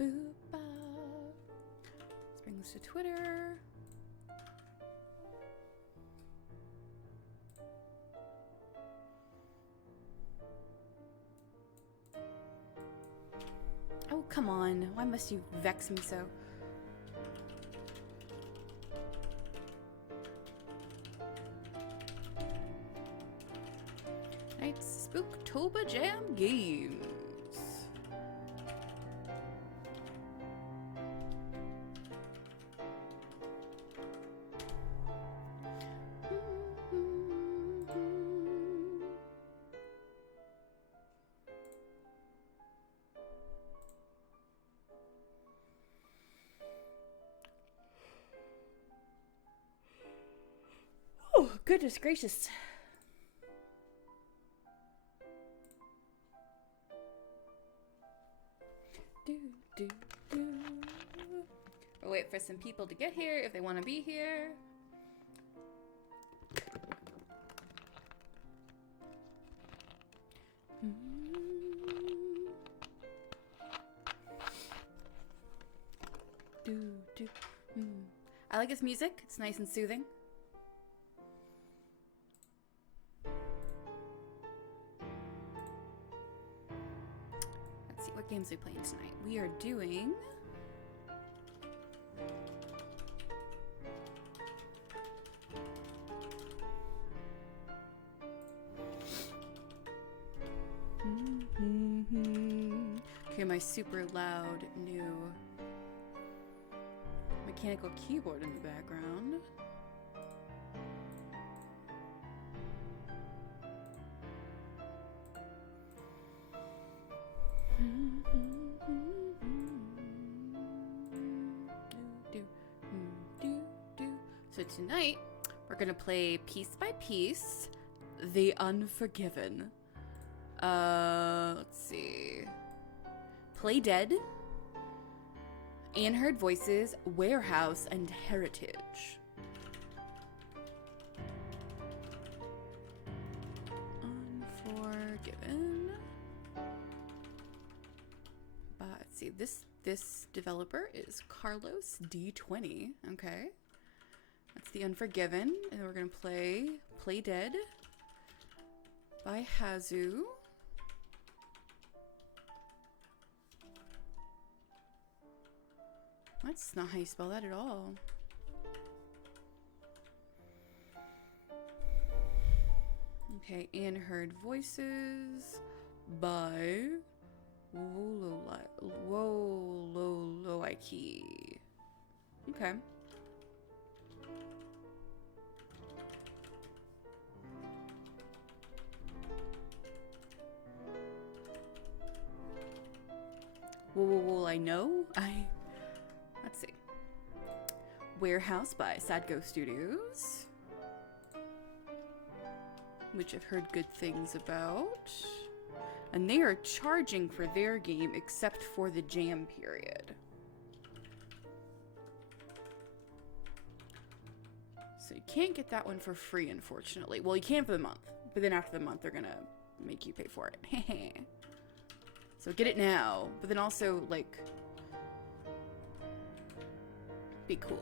Boop, bop. Let's bring this to Twitter. Oh, come on. Why must you vex me so? Tonight's Spooktober Jam games. Oh, goodness gracious. We'll wait for some people to get here if they want to be here. I like his music. It's nice and soothing. Let's see, what games are we playing tonight? We are doing... Okay, my super loud new mechanical keyboard in the background. So tonight we're gonna play piece by piece The Unforgiven. Let's see. Play Dead, Anne Heard Voices, Warehouse, and Heritage. Unforgiven. Let's see. This developer is Carlos D20. Okay, that's The Unforgiven, and we're gonna play Dead by Hazu. That's not how you spell that at all. Okay, Anne Heard Voices by Wololoiki. Okay. I know. Let's see. Warehouse by Sadgo Studios, which I've heard good things about. And they are charging for their game except for the jam period. So you can't get that one for free, unfortunately. Well, you can for the month, but then after the month, they're gonna make you pay for it. So get it now, but then also, like, be cool.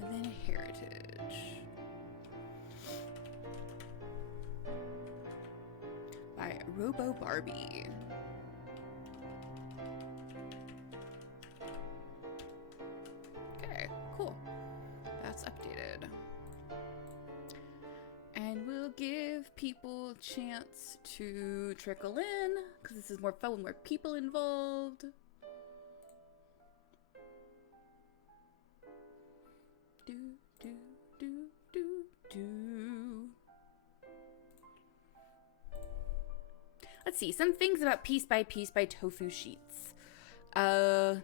And then Heritage by Robo Barbie. Okay, cool. That's updated. And we'll give people a chance to trickle in, because this is more fun with more people involved. Let's see, some things about Piece by Tofu Sheets. As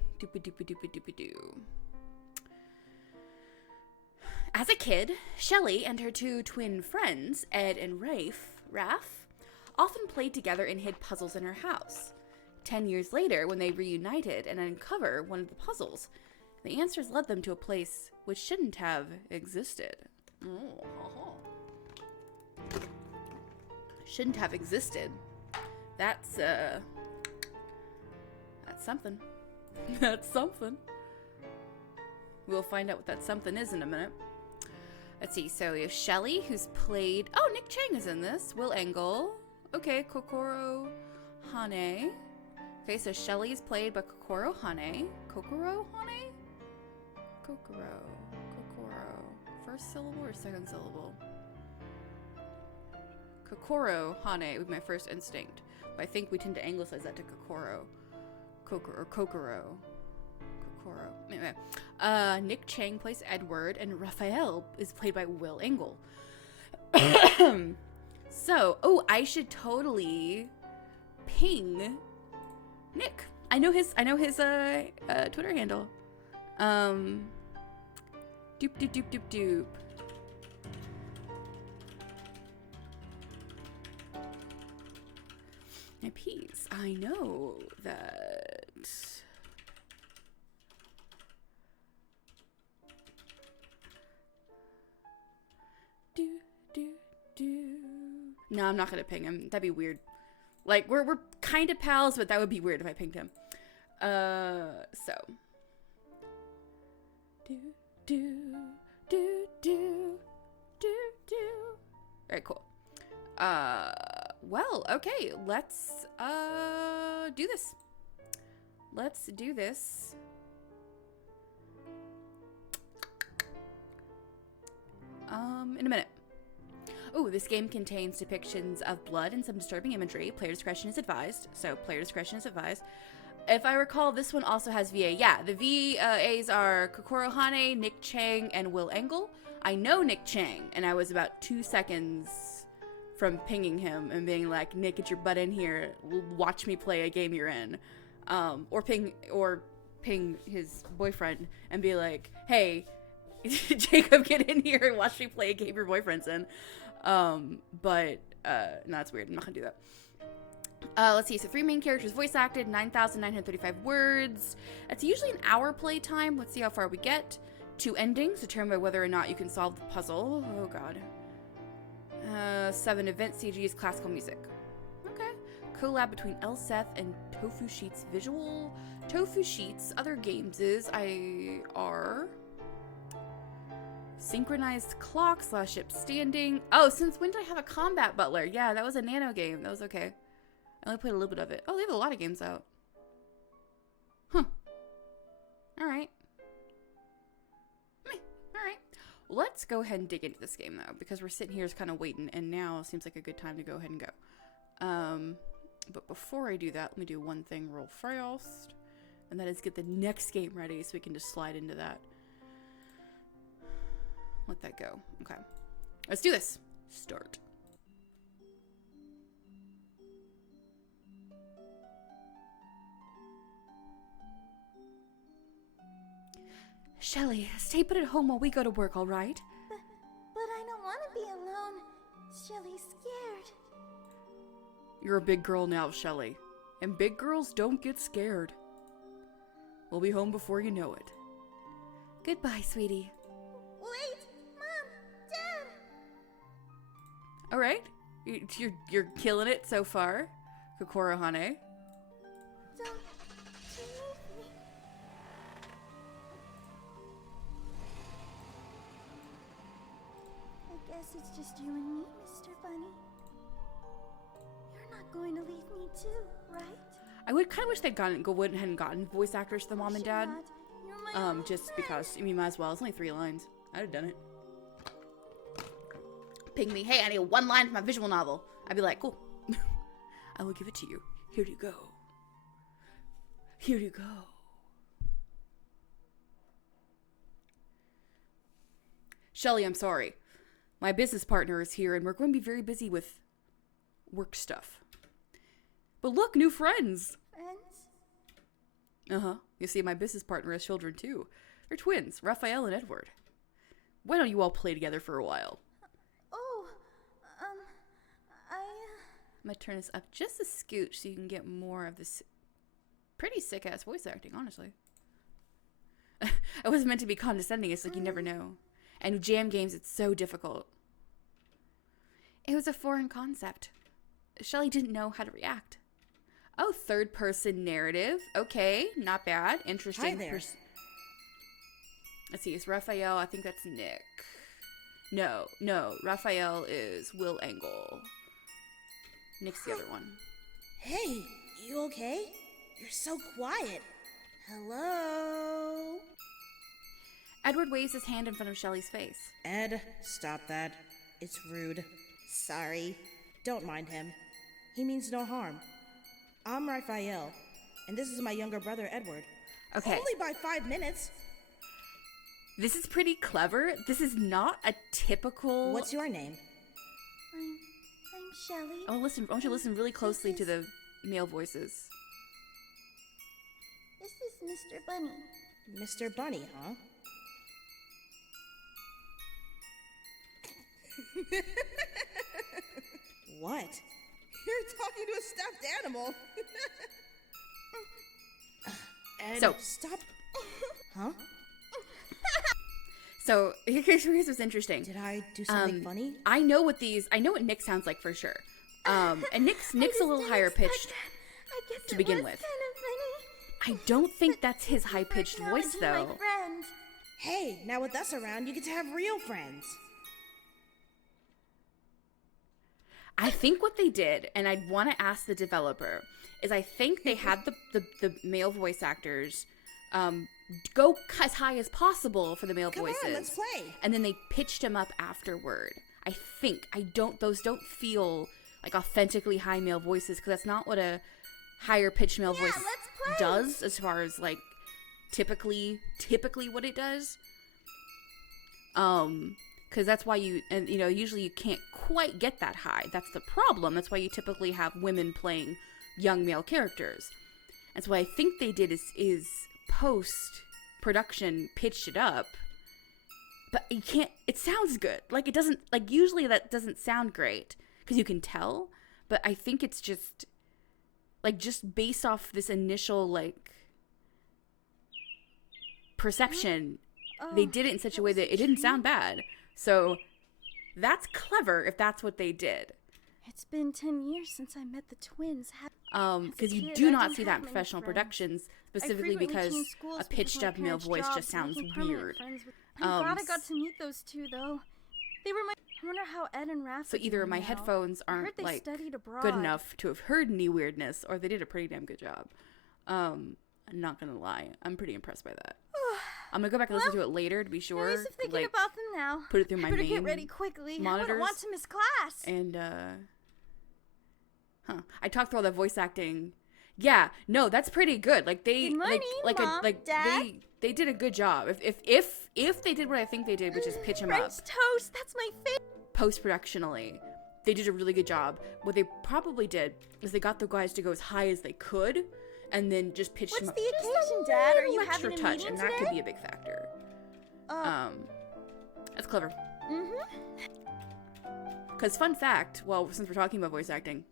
a kid, Shelley and her two twin friends, Ed and Raph, often played together and hid puzzles in her house. 10 years later, when they reunited and uncover one of the puzzles, the answers led them to a place which shouldn't have existed. Shouldn't have existed. That's That's something. That's something. We'll find out what that something is in a minute. Let's see. So we have Shelly, who's played... Oh, Nick Chang is in this. Will Engel. Okay, Kokoro Hane. Okay, so Shelly is played by Kokoro Hane. Kokoro Hane? Kokoro. First syllable or second syllable? Kokoro Hane would be my first instinct. But I think we tend to anglicize that to Kokoro. Kokoro. Anyway. Nick Chang plays Edward, and Raphael is played by Will Engel. So, I should totally ping Nick. I know his Twitter handle. Doop. My piece. I know that. No, I'm not gonna ping him. That'd be weird. Like, we're kind of pals, but that would be weird if I pinged him. So. Alright, cool. Well, okay, let's, do this. Let's do this. In a minute. Oh, this game contains depictions of blood and some disturbing imagery. Player discretion is advised. So, player discretion is advised. If I recall, this one also has VA. Yeah, the VAs are Kokoro Hane, Nick Chang, and Will Engel. I know Nick Chang, and I was about 2 seconds from pinging him and being like, Nick, get your butt in here. Watch me play a game you're in. Or ping his boyfriend and be like, hey, Jacob, get in here and watch me play a game your boyfriend's in. No, that's weird. I'm not gonna do that. Let's see. So 3 main characters voice acted, 9,935 words. It's usually an hour play time. Let's see how far we get. 2 endings determined by whether or not you can solve the puzzle. Oh god. 7 event CGs, classical music. Okay. Collab between Elseth and Tofu Sheets Visual. Tofu Sheets, other games are Synchronized Clock, Ship Standing. Oh, since when did I have a Combat Butler? Yeah, that was a Nano game. That was okay. I only played a little bit of it. Oh, they have a lot of games out. Huh. Alright. Alright. Let's go ahead and dig into this game, though, because we're sitting here just kind of waiting, and now seems like a good time to go ahead and go. But before I do that, let me do one thing real fast, and that is get the next game ready so we can just slide into that. Let that go. Okay. Let's do this. Start. Shelly, stay put at home while we go to work, all right? But I don't want to be alone. Shelly's scared. You're a big girl now, Shelly. And big girls don't get scared. We'll be home before you know it. Goodbye, sweetie. Wait! Mom! Dad! All right. You're killing it so far, Kokoro Hane. Don't leave me. I guess it's just you and me, Mr. Bunny. You're not going to leave me too, right? I would kind of wish they'd go ahead and gotten voice actors for the mom and dad. You're my only Just friend. because, I mean, might as well. It's only 3 lines. I'd have done it. Ping me, hey, I need 1 line for my visual novel. I'd be like, cool. I will give it to you. Here you go. Here you go. Shelly, I'm sorry. My business partner is here, and we're going to be very busy with work stuff. But look, new friends. Friends? Uh-huh. You see, my business partner has children, too. They're twins, Raphael and Edward. Why don't you all play together for a while? Oh, I'm gonna turn this up just a scooch so you can get more of this pretty sick-ass voice acting, honestly. I wasn't meant to be condescending. It's like you never know. And with jam games, it's so difficult. It was a foreign concept. Shelly didn't know how to react. Oh, third-person narrative. Okay, not bad. Interesting. Hi there. Let's see, it's Raphael. I think that's Nick. No. Raphael is Will Engel. Nick's the other one. Hey, you okay? You're so quiet. Hello? Edward waves his hand in front of Shelley's face. Ed, stop that. It's rude. Sorry. Don't mind him. He means no harm. I'm Raphael, and this is my younger brother, Edward. Okay. Only by 5 minutes. This is pretty clever. This is not a typical... What's your name? I'm Shelly. Oh, listen. I want you to listen really closely to the male voices. This is Mr. Bunny. Mr. Bunny, huh? What? You're talking to a stuffed animal. Ed, So- stop. Huh? So here's what's interesting. Did I do something funny? I know what Nick sounds like for sure. And Nick's a little higher pitched to begin with. I don't think that's his high pitched voice though. Hey, now with us around, you get to have real friends. I think what they did, and I'd want to ask the developer, is I think they had the male voice actors go as high as possible for the male voices. Come on, let's play. And then they pitched them up afterward. I think. Those don't feel like authentically high male voices, because that's not what a higher pitched male voice does, as far as like typically what it does. Because that's why usually you can't quite get that high. That's the problem. That's why you typically have women playing young male characters. And so what I think they did is post-production pitched it up. But you can't, it sounds good. Like it doesn't, like usually that doesn't sound great. Because you can tell. But I think it's just, like just based off this initial like perception, they did it in such a way that it didn't sound bad. So that's clever if that's what they did. It's been 10 years since I met the twins. Because you do not see that in professional productions, specifically because a pitched up male voice just sounds weird. I'm glad I got to meet those two, though. They were my... I wonder how Ed and Raph So either my headphones aren't like good enough to have heard any weirdness, or they did a pretty damn good job. I'm not gonna lie, I'm pretty impressed by that. I'm gonna go back and listen to it later to be sure. At least I'm thinking about them now. Put it through my main get ready quickly. monitors. I wouldn't want to miss class. And I talked through all the voice acting. Yeah, no, that's pretty good. Like they Good morning, Mom, Dad. they did a good job. If they did what I think they did, which is pitch them up French toast. That's my favorite. post-productionally, they did a really good job. What they probably did is they got the guys to go as high as they could, and then just pitched them up. What's the occasion, Dad? Are you extra having a touch, meeting and that today? could be a big factor. That's clever. Because fun fact, well, since we're talking about voice acting,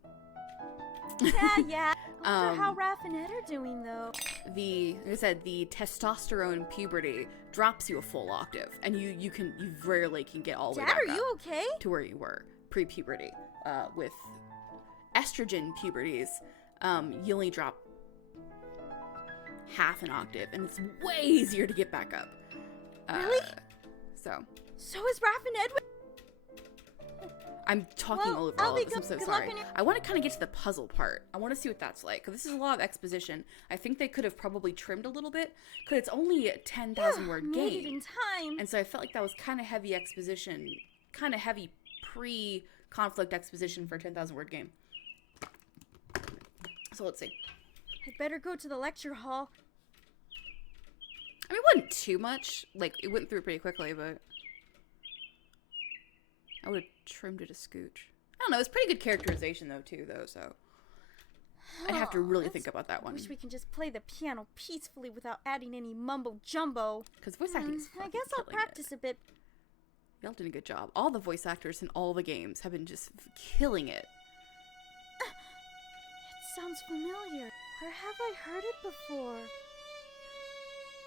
Yeah. I wonder how Raph and Ed are doing, though. like I said, the testosterone puberty drops you a full octave, and you rarely can get all the way Dad, back are up you okay? to where you were pre-puberty. With estrogen puberties, you only drop half an octave, and it's way easier to get back up. Really? So So is Raph and Ed. I'm talking all over I'll all be of this. I'm good- so good luck sorry. on your- I want to kind of get to the puzzle part. I want to see what that's like, because this is a lot of exposition. I think they could have probably trimmed a little bit, because it's only a 10,000 word Made it game. in time. And so I felt like that was kind of heavy exposition, kind of heavy pre-conflict exposition for a 10,000 word game. So let's see. I'd better go to the lecture hall. I mean, it wasn't too much. Like, it went through pretty quickly, but I would have trimmed it a scooch. I don't know. It's pretty good characterization, though, so I'd have to really think about that I one. wish we can just play the piano peacefully without adding any mumbo jumbo. Because voice acting is I fucking guess I'll killing it. practice a bit. Y'all did a good job. All the voice actors in all the games have been just killing it. It sounds familiar. Where have I heard it before?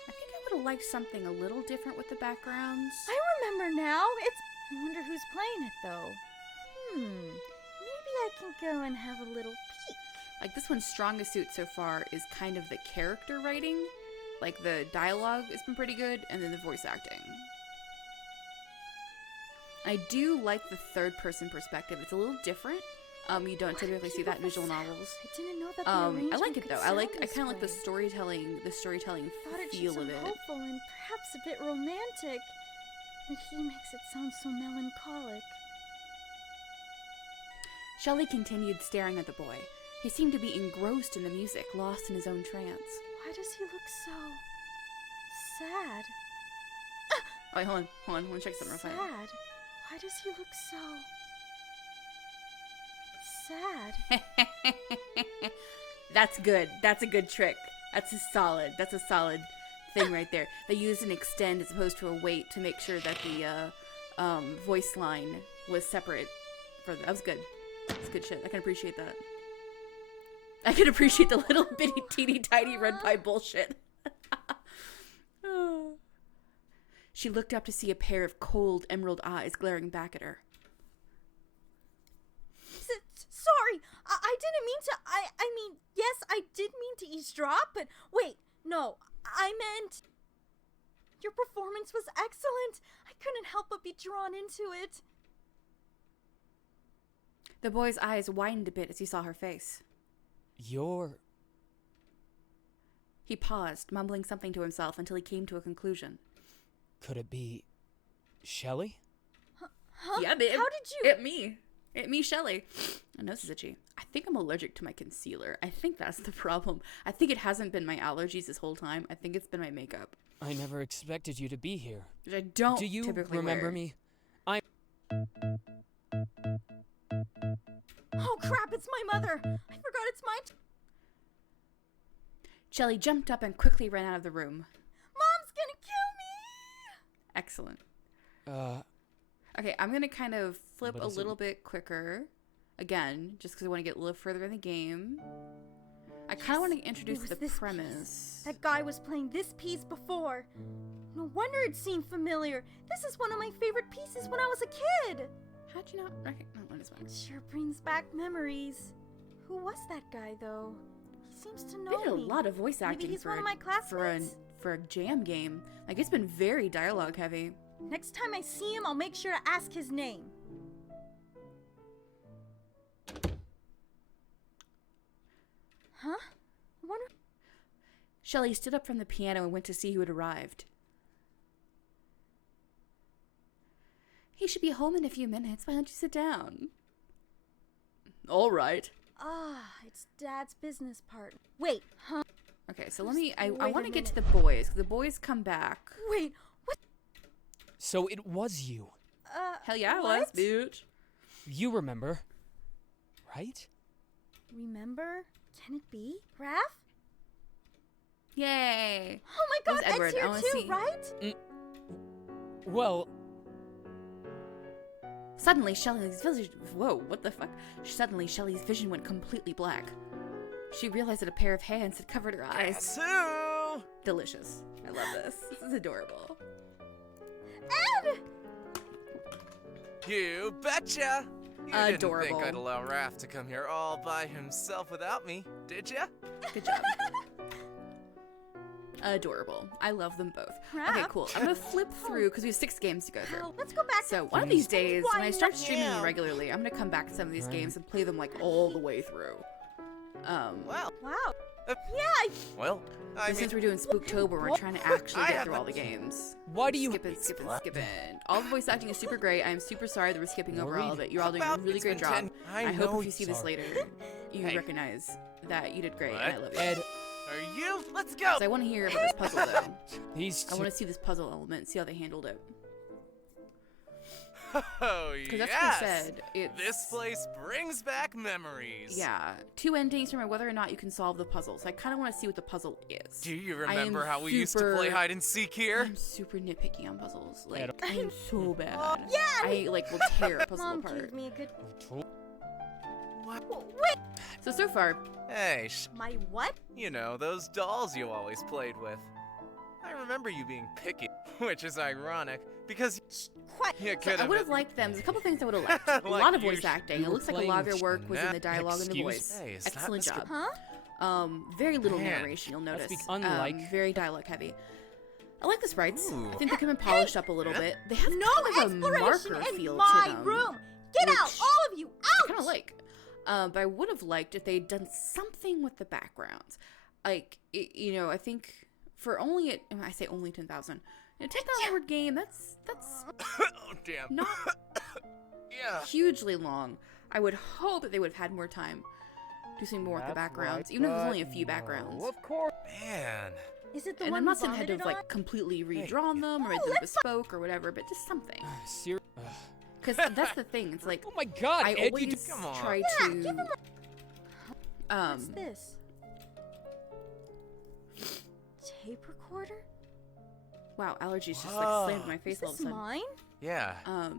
I think I would have liked something a little different with the backgrounds. I remember now. I wonder who's playing it, though. Maybe I can go and have a little peek. Like, this one's strongest suit so far is kind of the character writing. Like, the dialogue has been pretty good, and then the voice acting. I do like the third-person perspective. It's a little different. You don't typically see that in visual novels. I didn't know that the arrangement I like it though. could I sound kind this of like the way. storytelling Thought it should feel sound of it. hopeful and perhaps a bit romantic. But he makes it sound so melancholic. Shelley continued staring at the boy. He seemed to be engrossed in the music, lost in his own trance. Why does he look so sad? Oh, wait, hold on. I want to check something real Sad. quick. Why does he look so sad? That's good. That's a good trick. That's a solid thing right there. They used an extend as opposed to a wait to make sure that the voice line was separate. That was good. That's good shit. I can appreciate that. I can appreciate the little bitty teeny tiny red pie bullshit. She looked up to see a pair of cold emerald eyes glaring back at her. Sorry, I didn't mean to. I mean, yes, I did mean to eavesdrop, but wait, no, I meant your performance was excellent. I couldn't help but be drawn into it. The boy's eyes widened a bit as he saw her face. He paused, mumbling something to himself until he came to a conclusion. Could it be Shelley? Huh? Yeah, babe. How did you? It me, Shelley. My nose is itchy. I think I'm allergic to my concealer. I think that's the problem. I think it hasn't been my allergies this whole time. I think it's been my makeup. I never expected you to be here. Which I don't Do you typically remember wear. me? Oh crap! It's my mother. I forgot it's my. Shelley jumped up and quickly ran out of the room. Mom's gonna kill me. Excellent. Okay, I'm going to kind of flip a little bit quicker. Again, just because I want to get a little further in the game. I kind of want to introduce was the this premise. piece. That guy was playing this piece before. No wonder it seemed familiar. This is one of my favorite pieces when I was a kid. How'd you not recognize? No, this one. It sure brings back memories. Who was that guy, though? He seems to know They did a me. lot of voice Maybe acting he's for one of my classmates. for a jam game. Like, it's been very dialogue heavy. Next time I see him, I'll make sure to ask his name. Huh? I wonder. Shelley stood up from the piano and went to see who had arrived. He should be home in a few minutes. Why don't you sit down? All right. It's Dad's business partner. Wait, huh? Okay, so I Wait a want to get to the minute. boys. The boys come back. Wait, what? So it was you. Hell yeah, it what? was, bitch. You remember, right? Remember? Can it be? Raph? Yay. Oh my That was god, Edward. Ed's I here wanna too, see. right? Well, Suddenly, Shelley's vision... Whoa, what the fuck? Suddenly, Shelley's vision went completely black. She realized that a pair of hands had covered her eyes. Guess who? Delicious. I love this. This is adorable. Ed! You betcha! You Adorable. didn't think I'd allow Raph to come here all by himself without me, did ya? Good job. Adorable. I love them both. Okay, Raph? cool. I'm gonna flip through because we have 6 games to go through. Let's go back So to one of these days, when I start Why streaming them Yeah. regularly, I'm gonna come back to some of these games and play them like all the way through. Well, Wow. Uh, Yeah, well, I But since mean, we're doing Spooktober, we're trying to actually I get through all the haven't- games. why do you? Skipping. All the voice acting is super great. I'm super sorry that we're skipping over all of it. You're all doing a About- really it's great been job. 10 I hope know if you see this sorry. later, you Hey. recognize that you did great, What? and I love you. Ed, are you? Let's go! So I want to hear about this puzzle, though. he's. I want to see this puzzle element, see how they handled it. Oh, Because that's yes! what they said. It's, This place brings back memories. Yeah, 2 endings from whether or not you can solve the puzzle. So I kind of want to see what the puzzle is. Do you I am remember how we used to play super- hide and seek here? I'm super nitpicky on puzzles. Like, Ed- I am so bad. yeah. I like will tear a puzzle Mom apart. gave me a good. What? Wait, So far, Hey, my what? you know, those dolls you always played with. I remember you being picky. Which is ironic, because Quiet. you So could I have... would have liked them. There's a couple things I would have liked. A Like lot of you voice acting. we It were looks like a lot of your playing work was in the dialogue and the Excuse- voice. Hey, is that Excellent the job. Huh? Very little Man. narration, you'll That's notice. unlike- Very dialogue heavy. I like the sprites. Ooh. I think they can be polished up a little bit. They have No kind of a exploration marker in feel my to them. room. Get out, which all of you, I out! kind of like. But I would have liked if they'd done something with the backgrounds. Like, I think for only, I say only 10,000. A 10,000 word game, that's Oh, damn. not Yeah. hugely long. I would hope that they would have had more time to do more with the backgrounds, even if it was only a few backgrounds. Of course. Man. Is it the And one I'm not saying they had to vomited have on? completely redrawn them or made them bespoke or whatever, but just something. Ser- Because that's the thing. It's like oh my God, I Ed, you always Come on. try Yeah, to. give him What's Um, this? Tape recorder? wow, allergies just like Whoa. slammed in my face Is all of a this sudden. mine? Yeah. Huh.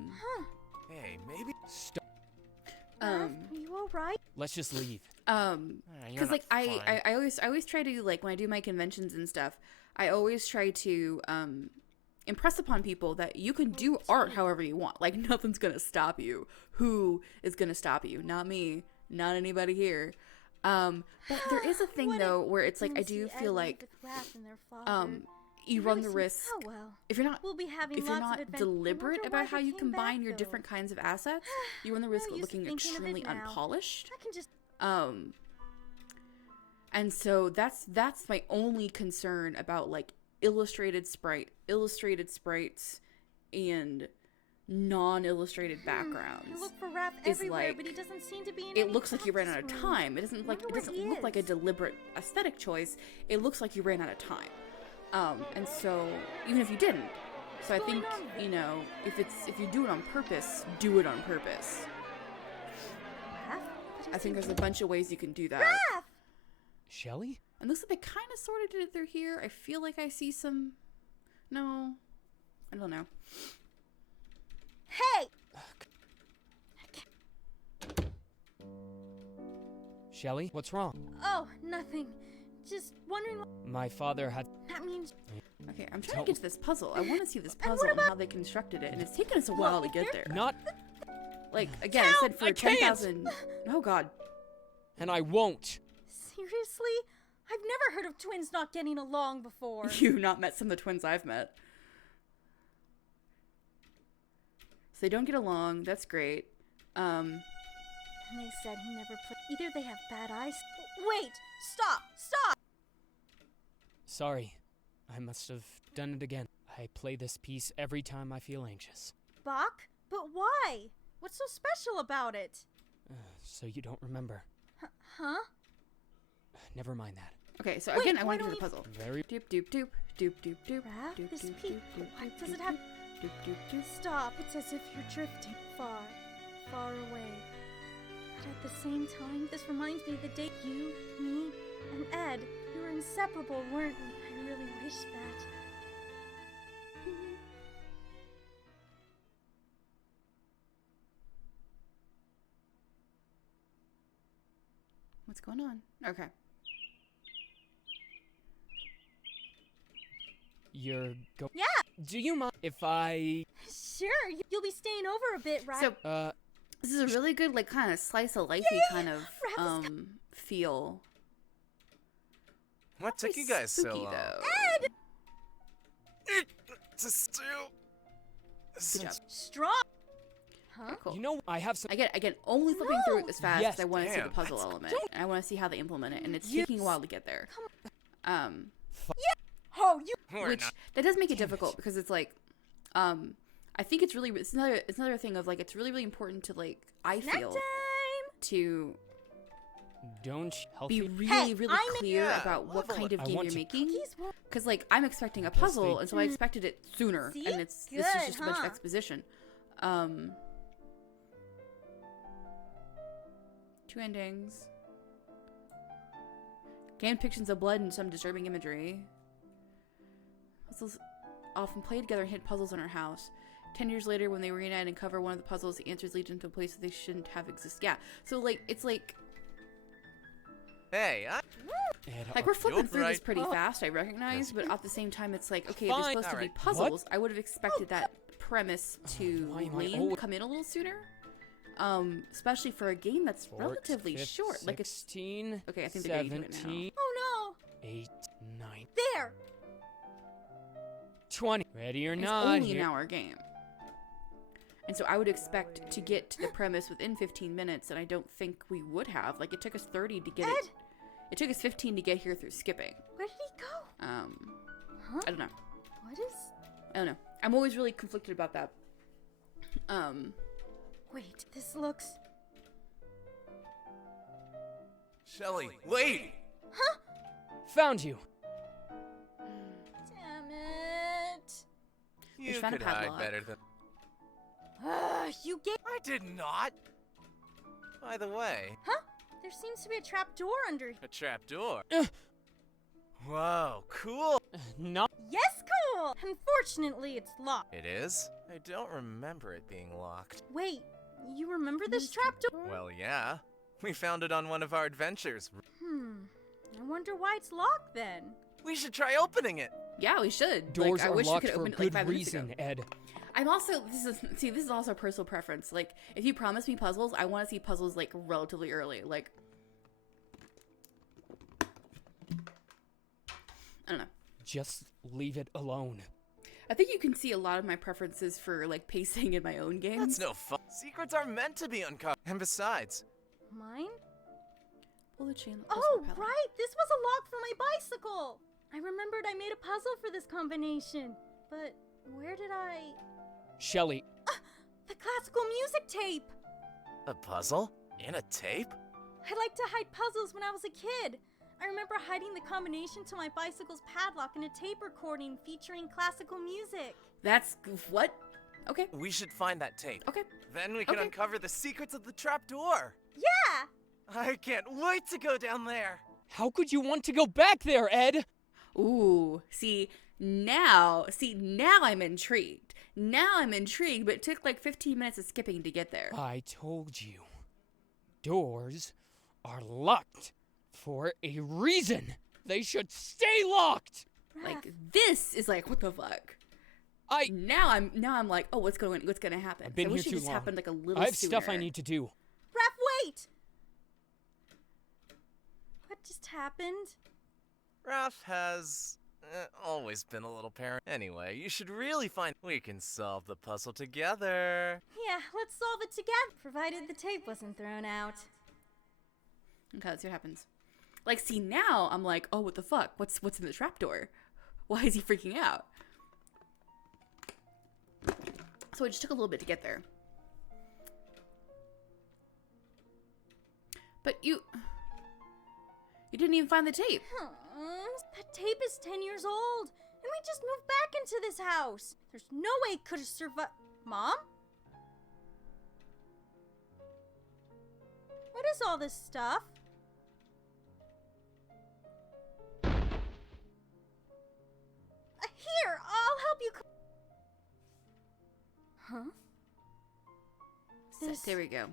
Hey, maybe... Stop. Are you alright? Let's just leave. You're Because like not fine. I always try to, like, when I do my conventions and stuff, I always try to impress upon people that you can do art however you want. Like, nothing's gonna stop you. Who is gonna stop you? Not me. Not anybody here. But there is a thing What though where it's like I Lucy, do feel Ed, like Elizabeth, Raph, and their father. you It run really the seems- risk Oh well. if you're not We'll be having if you're lots not of adventures. I deliberate wonder about why how they you came combine back, your though. different kinds of assets, you run the risk No of use looking thinking of it extremely now. unpolished. I can just And so that's my only concern about like illustrated sprites and non-illustrated I backgrounds. look for Raph is everywhere, like- but he doesn't seem to be in It any looks like you ran out of practice room. time. It doesn't Wonder where he look like a is. deliberate aesthetic choice. It looks like you ran out of time. And so even if you didn't, so I What's think, going on? if you do it on purpose, do it on purpose. Raph? I think there's a bunch of ways you can do that. Raph! Shelly? And looks like they kind of sort of did it through here. I feel like I see some. No, I don't know. Hey! Shelly? What's wrong? Oh, nothing. Just wondering what My father had. that means. Okay, I'm trying Tell- to get to this puzzle. I want to see this And what puzzle and about- how they constructed it, and it's taken us a while to get there. Not. Like again, I said for I can't! 10,000. Oh God. And I won't. Seriously? I've never heard of twins not getting along before. You've not met some of the twins I've met. So they don't get along. That's great. And they said he never played. Either they have bad eyes. Wait! Stop! Stop! Sorry. I must have done it again. I play this piece every time I feel anxious. Bach? But why? What's so special about it? So you don't remember. Huh? Never mind that. Okay, so Wait, again, I why want to do don't the puzzle. Very. Doop doop doop doop doop doop. Raph, doop, this doop, peak. doop, doop, Why doop, does it doop, have? doop doop doop. Stop. It's as if you're drifting far, far away. But at the same time, this reminds me of the day you, me, and Ed, we were inseparable, weren't we? I really wish that. What's going on? Okay. You're go. Yeah. Do you mind if I. Sure, you'll be staying over a bit, right? So this is a really good, like, kind of slice of lifey kind of Raph is feel. What took you Very guys so spooky, long? though. To steal... Good job. Strong. Huh? Cool. You know, I have some. Again, only flipping through it this fast Yes, because I want to see the damn, puzzle that's- element, and I want to see how they implement it, and it's taking a while to get there. Oh, you. We're Which not- that does make it difficult because it's like, I think it's another thing of like it's really important to like I Snack feel time. to Don't help be me. really Hey, really I'm in- clear Yeah, about what level kind it. of I game want you're to- making. Cookies won't. Because like I'm expecting a Yes, puzzle, they- and so I expected it sooner, See? and this is Good, just a bunch of huh? exposition. Two endings. Game depictions of blood and some disturbing imagery. Puzzles often play together and hit puzzles in her house. 10 years later, when they reunite and cover one of the puzzles, the answers lead into a place that they shouldn't have existed. Yeah. So like it's like Hey, Ed, Like, we're flipping You're through this right. pretty fast, I recognize, but at the same time, it's like, okay, if it's Fine. supposed to be Alright. puzzles, I would have expected that premise to Why am I come in a little sooner. Especially for a game that's relatively short. Like, it's 16, okay. I think they're getting to it now. 17, Oh 8, 9, no! There! 20. Ready or It's not? only here- an hour game, and so I would expect to get to the premise within 15 minutes, and I don't think we would have. Like, it took us 30 to get it. Ed! It took us 15 to get here through skipping. Where did he go? Huh? I don't know. What is... I don't know. I'm always really conflicted about that. Wait, this looks... Shelly, wait! Found you. Damn it! You found a could hide padlock. better than You gave... I did not. By the way, Huh? There seems to be a trap door under... a trapdoor. Ugh. Whoa, cool. Not. Yes, cool! Unfortunately, it's locked. It is? I don't remember it being locked. Wait, you remember this trap door? Well, yeah. We found it on one of our adventures. I wonder why it's locked then. We should try opening it. Yeah, we should. Doors like, I are wish locked we could for open it good like 5 minutes ago. reason, Ed. I'm also this is also personal preference. Like, if you promise me puzzles, I want to see puzzles like relatively early. Like, I don't know. Just leave it alone. I think you can see a lot of my preferences for like pacing in my own games. That's no fun. Secrets are meant to be uncovered. And besides, Mine? Pull the chain. Oh, right! This was a lock for my bicycle! I remembered I made a puzzle for this combination. But where did I... Shelly, The classical music tape! a puzzle? In a tape? I liked to hide puzzles when I was a kid. I remember hiding the combination to my bicycle's padlock in a tape recording featuring classical music. That's what? Okay. We should find that tape. Okay. Then we can Okay. uncover the secrets of the trapdoor. Yeah! I can't wait to go down there. how could you want to go back there, Ed? Ooh. See now I'm intrigued. Now I'm intrigued, but it took like 15 minutes of skipping to get there. I told you. Doors are locked for a reason. They should stay locked. Like, this is like, what the fuck? Now I'm like, oh, what's gonna happen? I've been I wish here it too just long. happened like a little I have stuff I sooner. need to do. Raph, wait! What just happened? Raph has always been a little parent. Anyway, you should really find. We can solve the puzzle together. Yeah, let's solve it together, provided the tape wasn't thrown out. Okay, let's see what happens. Like, see, now I'm like, oh, what the fuck? What's in the trapdoor? Why is he freaking out? So it just took a little bit to get there. But you didn't even find the tape. That tape is 10 years old, and we just moved back into this house. There's no way it could have survived. Mom? What is all this stuff? Here, I'll help you. Huh? This... There we go.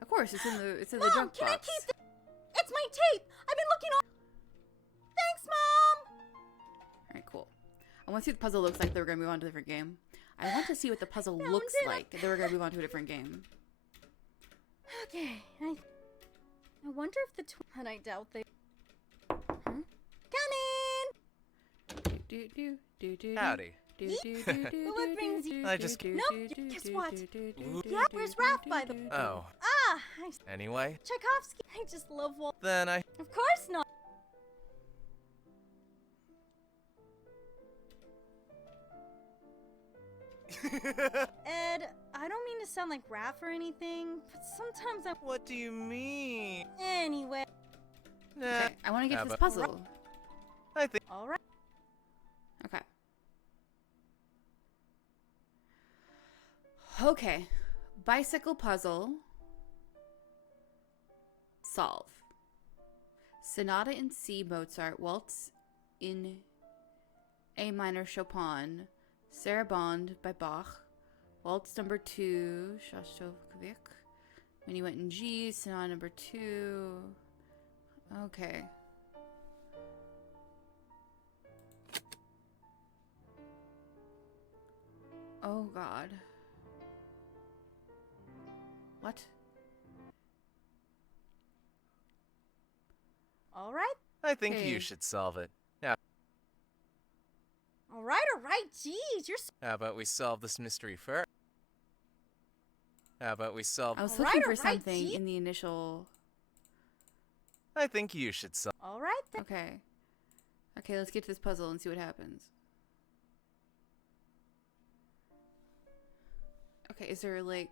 Of course, it's in the Mom, junk can box. I keep this? It's my tape. I've been looking all. Thanks, Mom. All right, cool. I want to see what the puzzle looks like. Then we're gonna move on to a different game. I want to see what the puzzle Found looks it. like. Then we're gonna move on to a different game. Okay, I wonder if the and I doubt they. Come in. Howdy. What brings you? I just- Nope, guess what? Yeah, where's Raph, by the? Oh, anyway, Tchaikovsky. I just love Walt. then I. Of course not. Ed, I don't mean to sound like Raph or anything, but sometimes I. What do you mean? Anyway, Nah, Okay, I want to get How to this about- puzzle. I think. all right. Okay. Okay. Bicycle puzzle. Solve. Sonata in C Mozart. Waltz in A minor Chopin. Sarabande by Bach. Waltz number 2. Shostakovich. When you went in G. Sonata number 2. Okay. Oh god. What? All right. I think you Hey. should solve it. Now, All right. Jeez, you're. how about we solve this mystery first? How about we solve... I was All looking right, for all right, something gee. in the initial... I think you should solve... All right then. Okay. Okay, let's get to this puzzle and see what happens. Okay, is there like...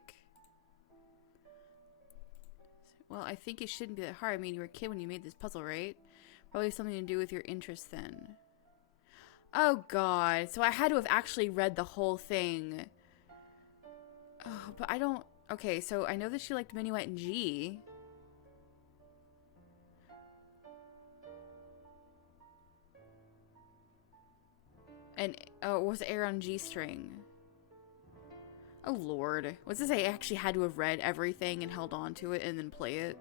Well, I think it shouldn't be that hard. I mean, you were a kid when you made this puzzle, right? Probably something to do with your interest then. Oh god, so I had to have actually read the whole thing. Oh, but I don't... Okay, so I know that she liked Minuet and G. And, oh, it was air on G string. Oh lord. Was this I actually had to have read everything and held on to it and then play it?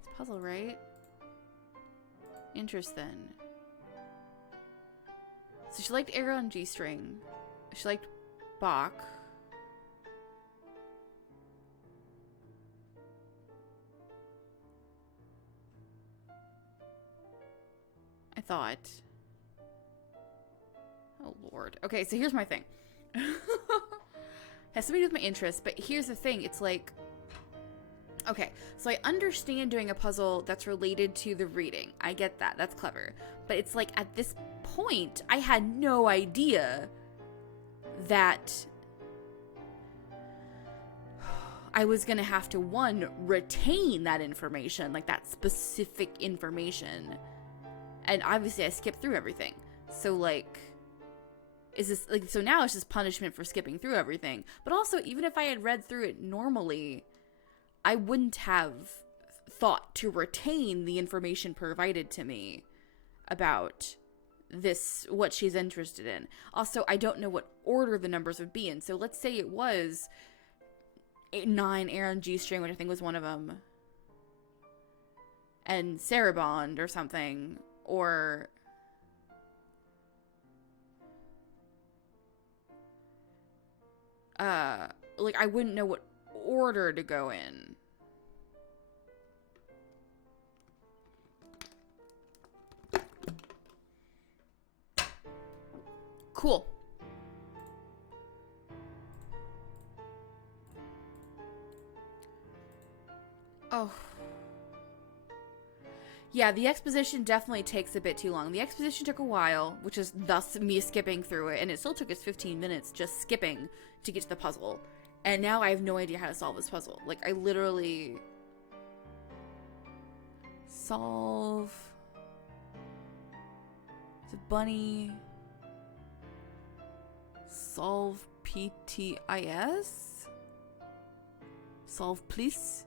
It's a puzzle, right? Interest then. So she liked air on G string. She liked Bach. I thought. Oh lord. Okay, so here's my thing. Has something to do with my interest, but here's the thing. It's like, okay, so I understand doing a puzzle that's related to the reading. I get that. That's clever. But it's like at this point, I had no idea that I was going to have to, one, retain that information, like that specific information. And obviously I skipped through everything. So like, is this like, so now it's just punishment for skipping through everything. But also, even if I had read through it normally, I wouldn't have thought to retain the information provided to me about this, what she's interested in. Also, I don't know what order the numbers would be in. So let's say it was 8, 9, air on G string, which I think was one of them, and Sarabond or something, or like I wouldn't know what order to go in. Cool. Oh. Yeah, the exposition definitely takes a bit too long. The exposition took a while, which is thus me skipping through it, and it still took us 15 minutes just skipping to get to the puzzle. And now I have no idea how to solve this puzzle. Like, I literally... Solve... Is it bunny? Solve PTIS? Solve please?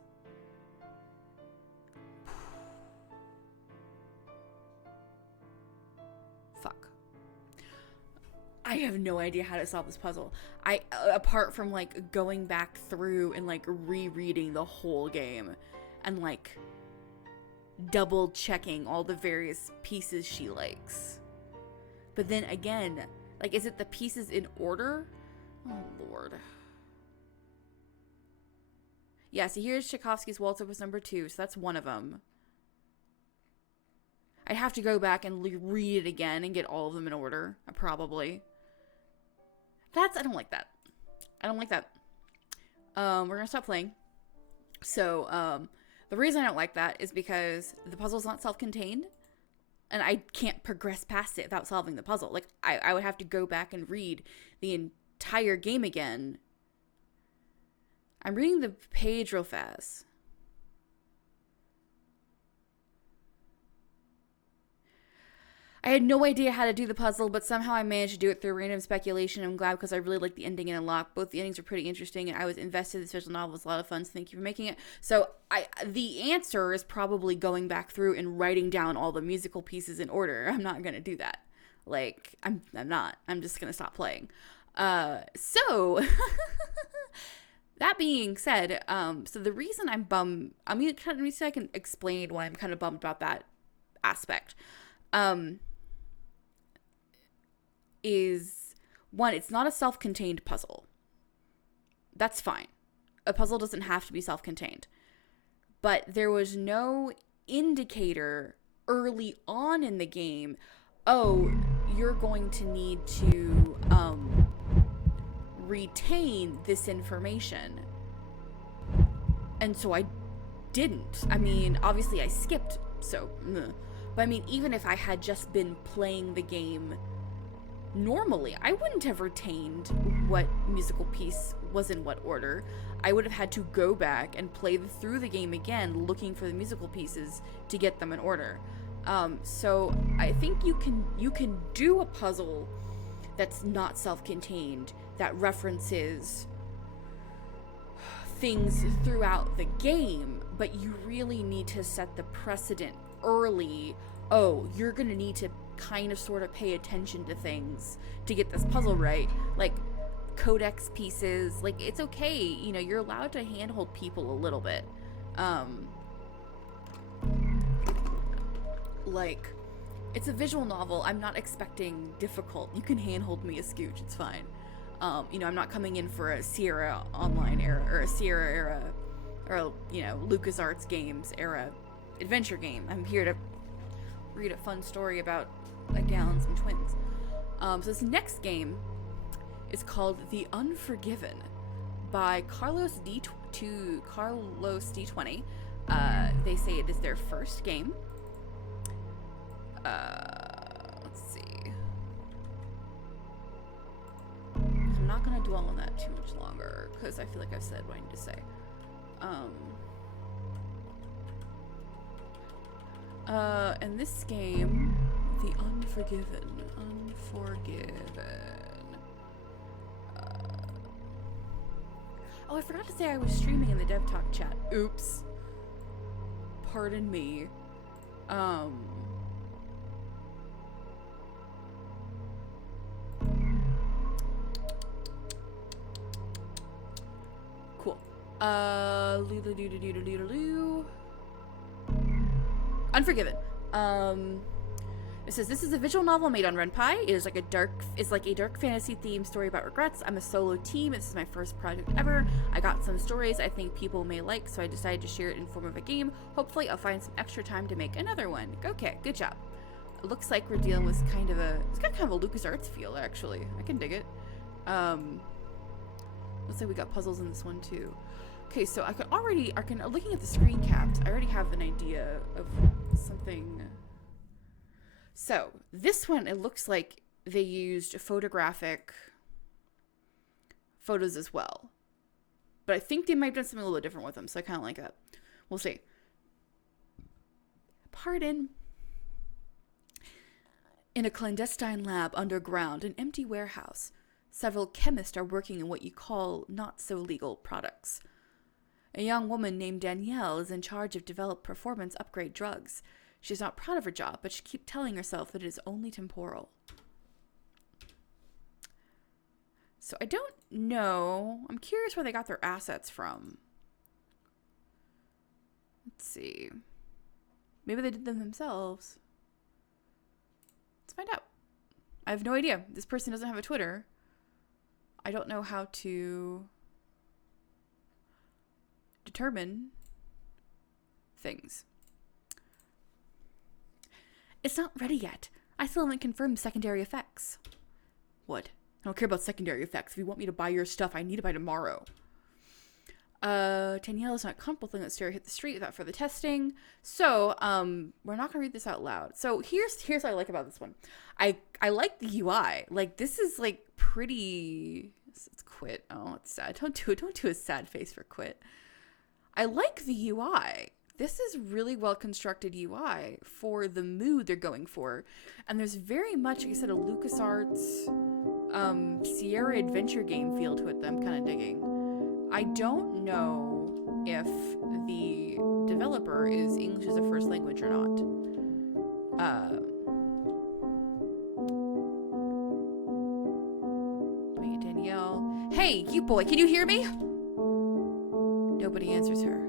Fuck. I have no idea how to solve this puzzle. Apart from like going back through and like rereading the whole game and like double checking all the various pieces she likes. But then again, like, is it the pieces in order? Oh lord. Yeah, so here's Tchaikovsky's Waltz Opus number 2, so that's one of them. I'd have to go back and read it again and get all of them in order, probably. I don't like that. I don't like that. We're gonna stop playing. So, the reason I don't like that is because the puzzle's not self-contained, and I can't progress past it without solving the puzzle. Like, I would have to go back and read the entire game again. I'm reading the page real fast. I had no idea how to do the puzzle, but somehow I managed to do it through random speculation. I'm glad because I really liked the ending and unlock. Both the endings are pretty interesting, and I was invested in the visual novel. It was a lot of fun, so thank you for making it. So the answer is probably going back through and writing down all the musical pieces in order. I'm not going to do that. Like, I'm not. I'm just going to stop playing. So... that being said, so the reason I'm bummed, let me see if I can explain why I'm kind of bummed about that aspect. Is one, it's not a self-contained puzzle. That's fine. A puzzle doesn't have to be self-contained. But there was no indicator early on in the game, oh, you're going to need to retain this information. And so I didn't. I mean, obviously I skipped, so, but I mean, even if I had just been playing the game normally, I wouldn't have retained what musical piece was in what order. I would have had to go back and play through the game again, looking for the musical pieces to get them in order. So I think you can do a puzzle that's not self-contained, that references things throughout the game, but you really need to set the precedent early. Oh, you're gonna need to kind of sort of pay attention to things to get this puzzle right. Like codex pieces, like it's okay, you know, you're allowed to handhold people a little bit. Like, it's a visual novel. I'm not expecting difficult. You can handhold me a scooch, it's fine. You know, I'm not coming in for a Sierra Online era, or a Sierra era, or, you know, LucasArts Games era adventure game. I'm here to read a fun story about a gal and some twins. So this next game is called The Unforgiven by Carlos D20. They say it is their first game. Let's see. I'm not gonna dwell on that too much longer because I feel like I've said what I need to say. And this game, The Unforgiven. Oh, I forgot to say I was streaming in the DevTalk chat. Oops. Pardon me. Cool. Unforgiven. It says, this is a visual novel made on Ren'Py. It is like a dark fantasy themed story about regrets. I'm a solo team. This is my first project ever. I got some stories I think people may like, so I decided to share it in form of a game. Hopefully I'll find some extra time to make another one. Okay, good job. It looks like we're dealing with it's got kind of a LucasArts feel, actually. I can dig it. Looks like we got puzzles in this one too. Okay, so looking at the screen caps, I already have an idea of something. So this one, it looks like they used photographic photos as well, but I think they might have done something a little different with them, so I kind of like that. We'll see. Pardon. In a clandestine lab underground, an empty warehouse, several chemists are working on what you call not-so-legal products. A young woman named Danielle is in charge of develop performance upgrade drugs. She's not proud of her job, but she keeps telling herself that it is only temporal. So I don't know. I'm curious where they got their assets from. Let's see. Maybe they did them themselves. Let's find out. I have no idea. This person doesn't have a Twitter. I don't know how to determine things. It's not ready yet. I still haven't confirmed secondary effects. What? I don't care about secondary effects. If you want me to buy your stuff, I need it by tomorrow. Danielle is not comfortable letting that stair hit the street without further testing. So, we're not gonna read this out loud. So here's what I like about this one. I like the UI. Like, this is like pretty. It's Quit. Oh, it's sad. Don't do a sad face for Quit. I like the UI. This is really well constructed UI for the mood they're going for. And there's very much, like I said, a LucasArts Sierra adventure game feel to it that I'm kind of digging. I don't know if the developer is English as a first language or not. Danielle. Hey, you boy, can you hear me? Nobody answers her.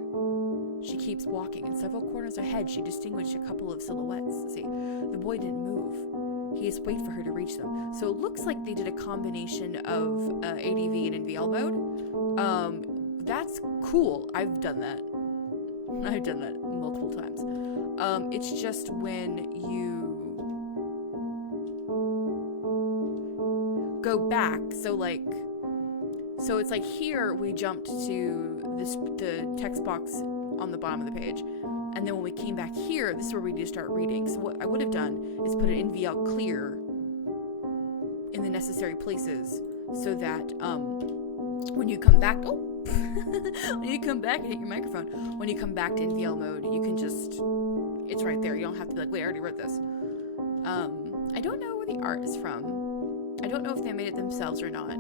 She keeps walking. In several corners ahead, she distinguished a couple of silhouettes. See, the boy didn't move. He just waited for her to reach them. So it looks like they did a combination of ADV and NVL mode. That's cool. I've done that. I've done that multiple times. It's just when you go back, so it's like here we jumped to the text box on the bottom of the page, and then when we came back here, this is where we need to start reading. So what I would have done is put an NVL clear in the necessary places, so that when you come back, when you come back and hit your microphone, when you come back to NVL mode, you can just, it's right there. You don't have to be like, wait, I already wrote this. I don't know where the art is from. I don't know if they made it themselves or not.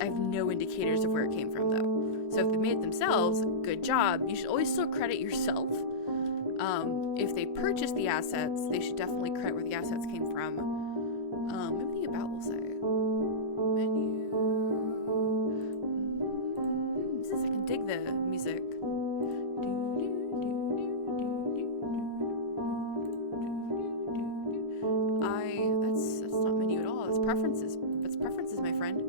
I have no indicators of where it came from, though. So if they made it themselves, good job. You should always still credit yourself. If they purchased the assets, they should definitely credit where the assets came from. Maybe the about will say. Menu. I can dig the music. That's not menu at all. That's preferences. That's preferences, my friend.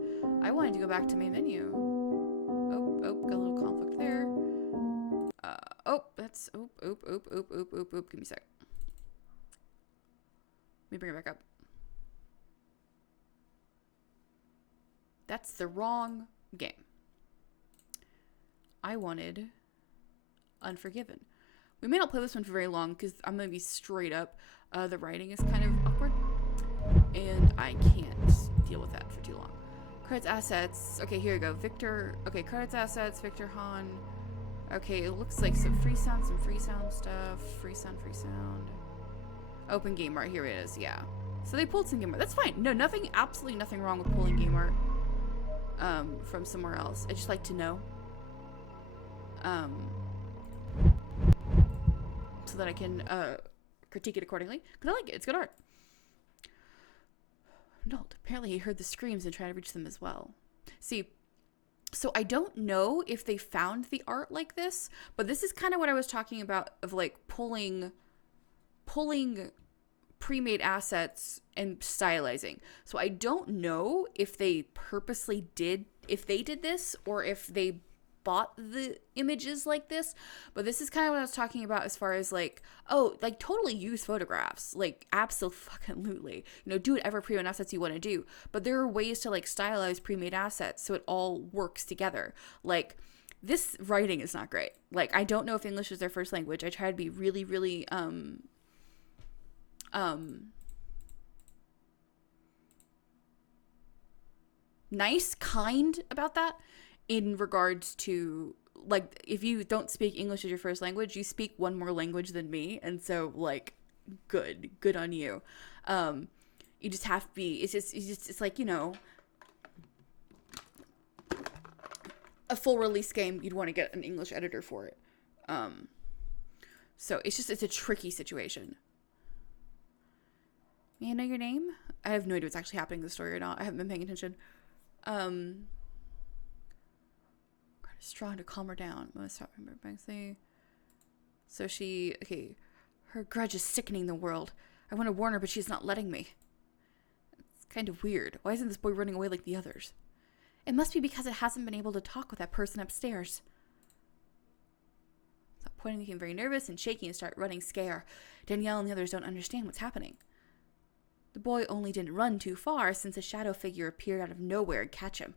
I wanted to go back to main menu. Oh, got a little conflict there. Give me a sec. Let me bring it back up. That's the wrong game. I wanted Unforgiven. We may not play this one for very long because I'm going to be straight up. The writing is kind of awkward, and I can't deal with that for too long. Credits, assets. Okay, here we go. Victor. Okay, credits, assets. Victor Han. Okay, it looks like some free sound stuff. Free sound. Open game art. Here it is. Yeah. So they pulled some game art. That's fine. No, absolutely nothing wrong with pulling game art from somewhere else. I just like to know. So that I can critique it accordingly. Because I like it. It's good art. Adult. Apparently he heard the screams and tried to reach them as well. See, so I don't know if they found the art like this, but this is kind of what I was talking about of like pulling pre-made assets and stylizing. So I don't know if they purposely did this or if they bought the images like this, but this is kind of what I was talking about as far as like, oh, like totally use photographs, like absolutely, do whatever pre-made assets you want to do, but there are ways to like stylize pre-made assets so it all works together. Like this writing is not great. Like I don't know if English is their first language. I try to be really, really nice, kind about that. In regards to, like, if you don't speak English as your first language, you speak one more language than me, and so, like, good on you. You just have to be, it's like, a full release game, you'd want to get an English editor for it. So it's a tricky situation. May I know your name? I have no idea what's actually happening in the story or not. I haven't been paying attention. Strong to calm her down. So her grudge is sickening the world. I want to warn her, but she's not letting me. It's kind of weird. Why isn't this boy running away like the others? It must be because it hasn't been able to talk with that person upstairs. At that point, he became very nervous and shaky and started running scare. Danielle and the others don't understand what's happening. The boy only didn't run too far since a shadow figure appeared out of nowhere to catch him.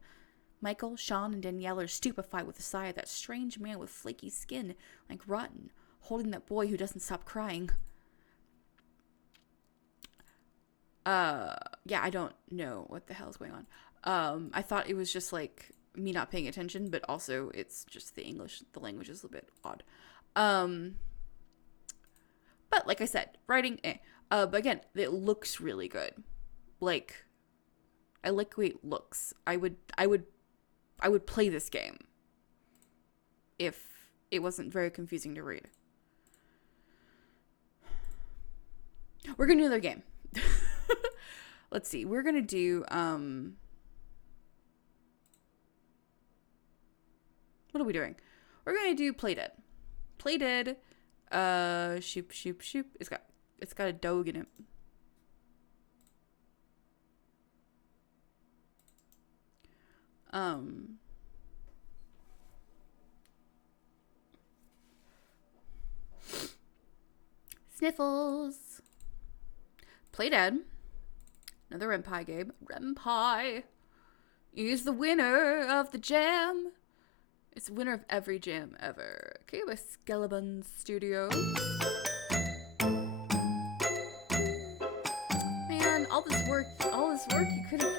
Michael, Sean, and Danielle are stupefied with the sight of that strange man with flaky skin, like rotten, holding that boy who doesn't stop crying. Yeah, I don't know what the hell is going on. I thought it was just like me not paying attention, but also it's just the language is a bit odd. But like I said, writing, but again, it looks really good. Like, I like the way it looks. I would play this game if it wasn't very confusing to read. We're gonna do another game. Let's see. We're gonna do What are we doing? We're going to do Play Dead. Play Dead. Shoop, shoop, shoop. It's got a dog in it. Sniffles. Play Dead. Another Renpai game. Renpai is the winner of the jam. It's the winner of every jam ever. Okay, with Skeleton Studios. Man, all this work, you could have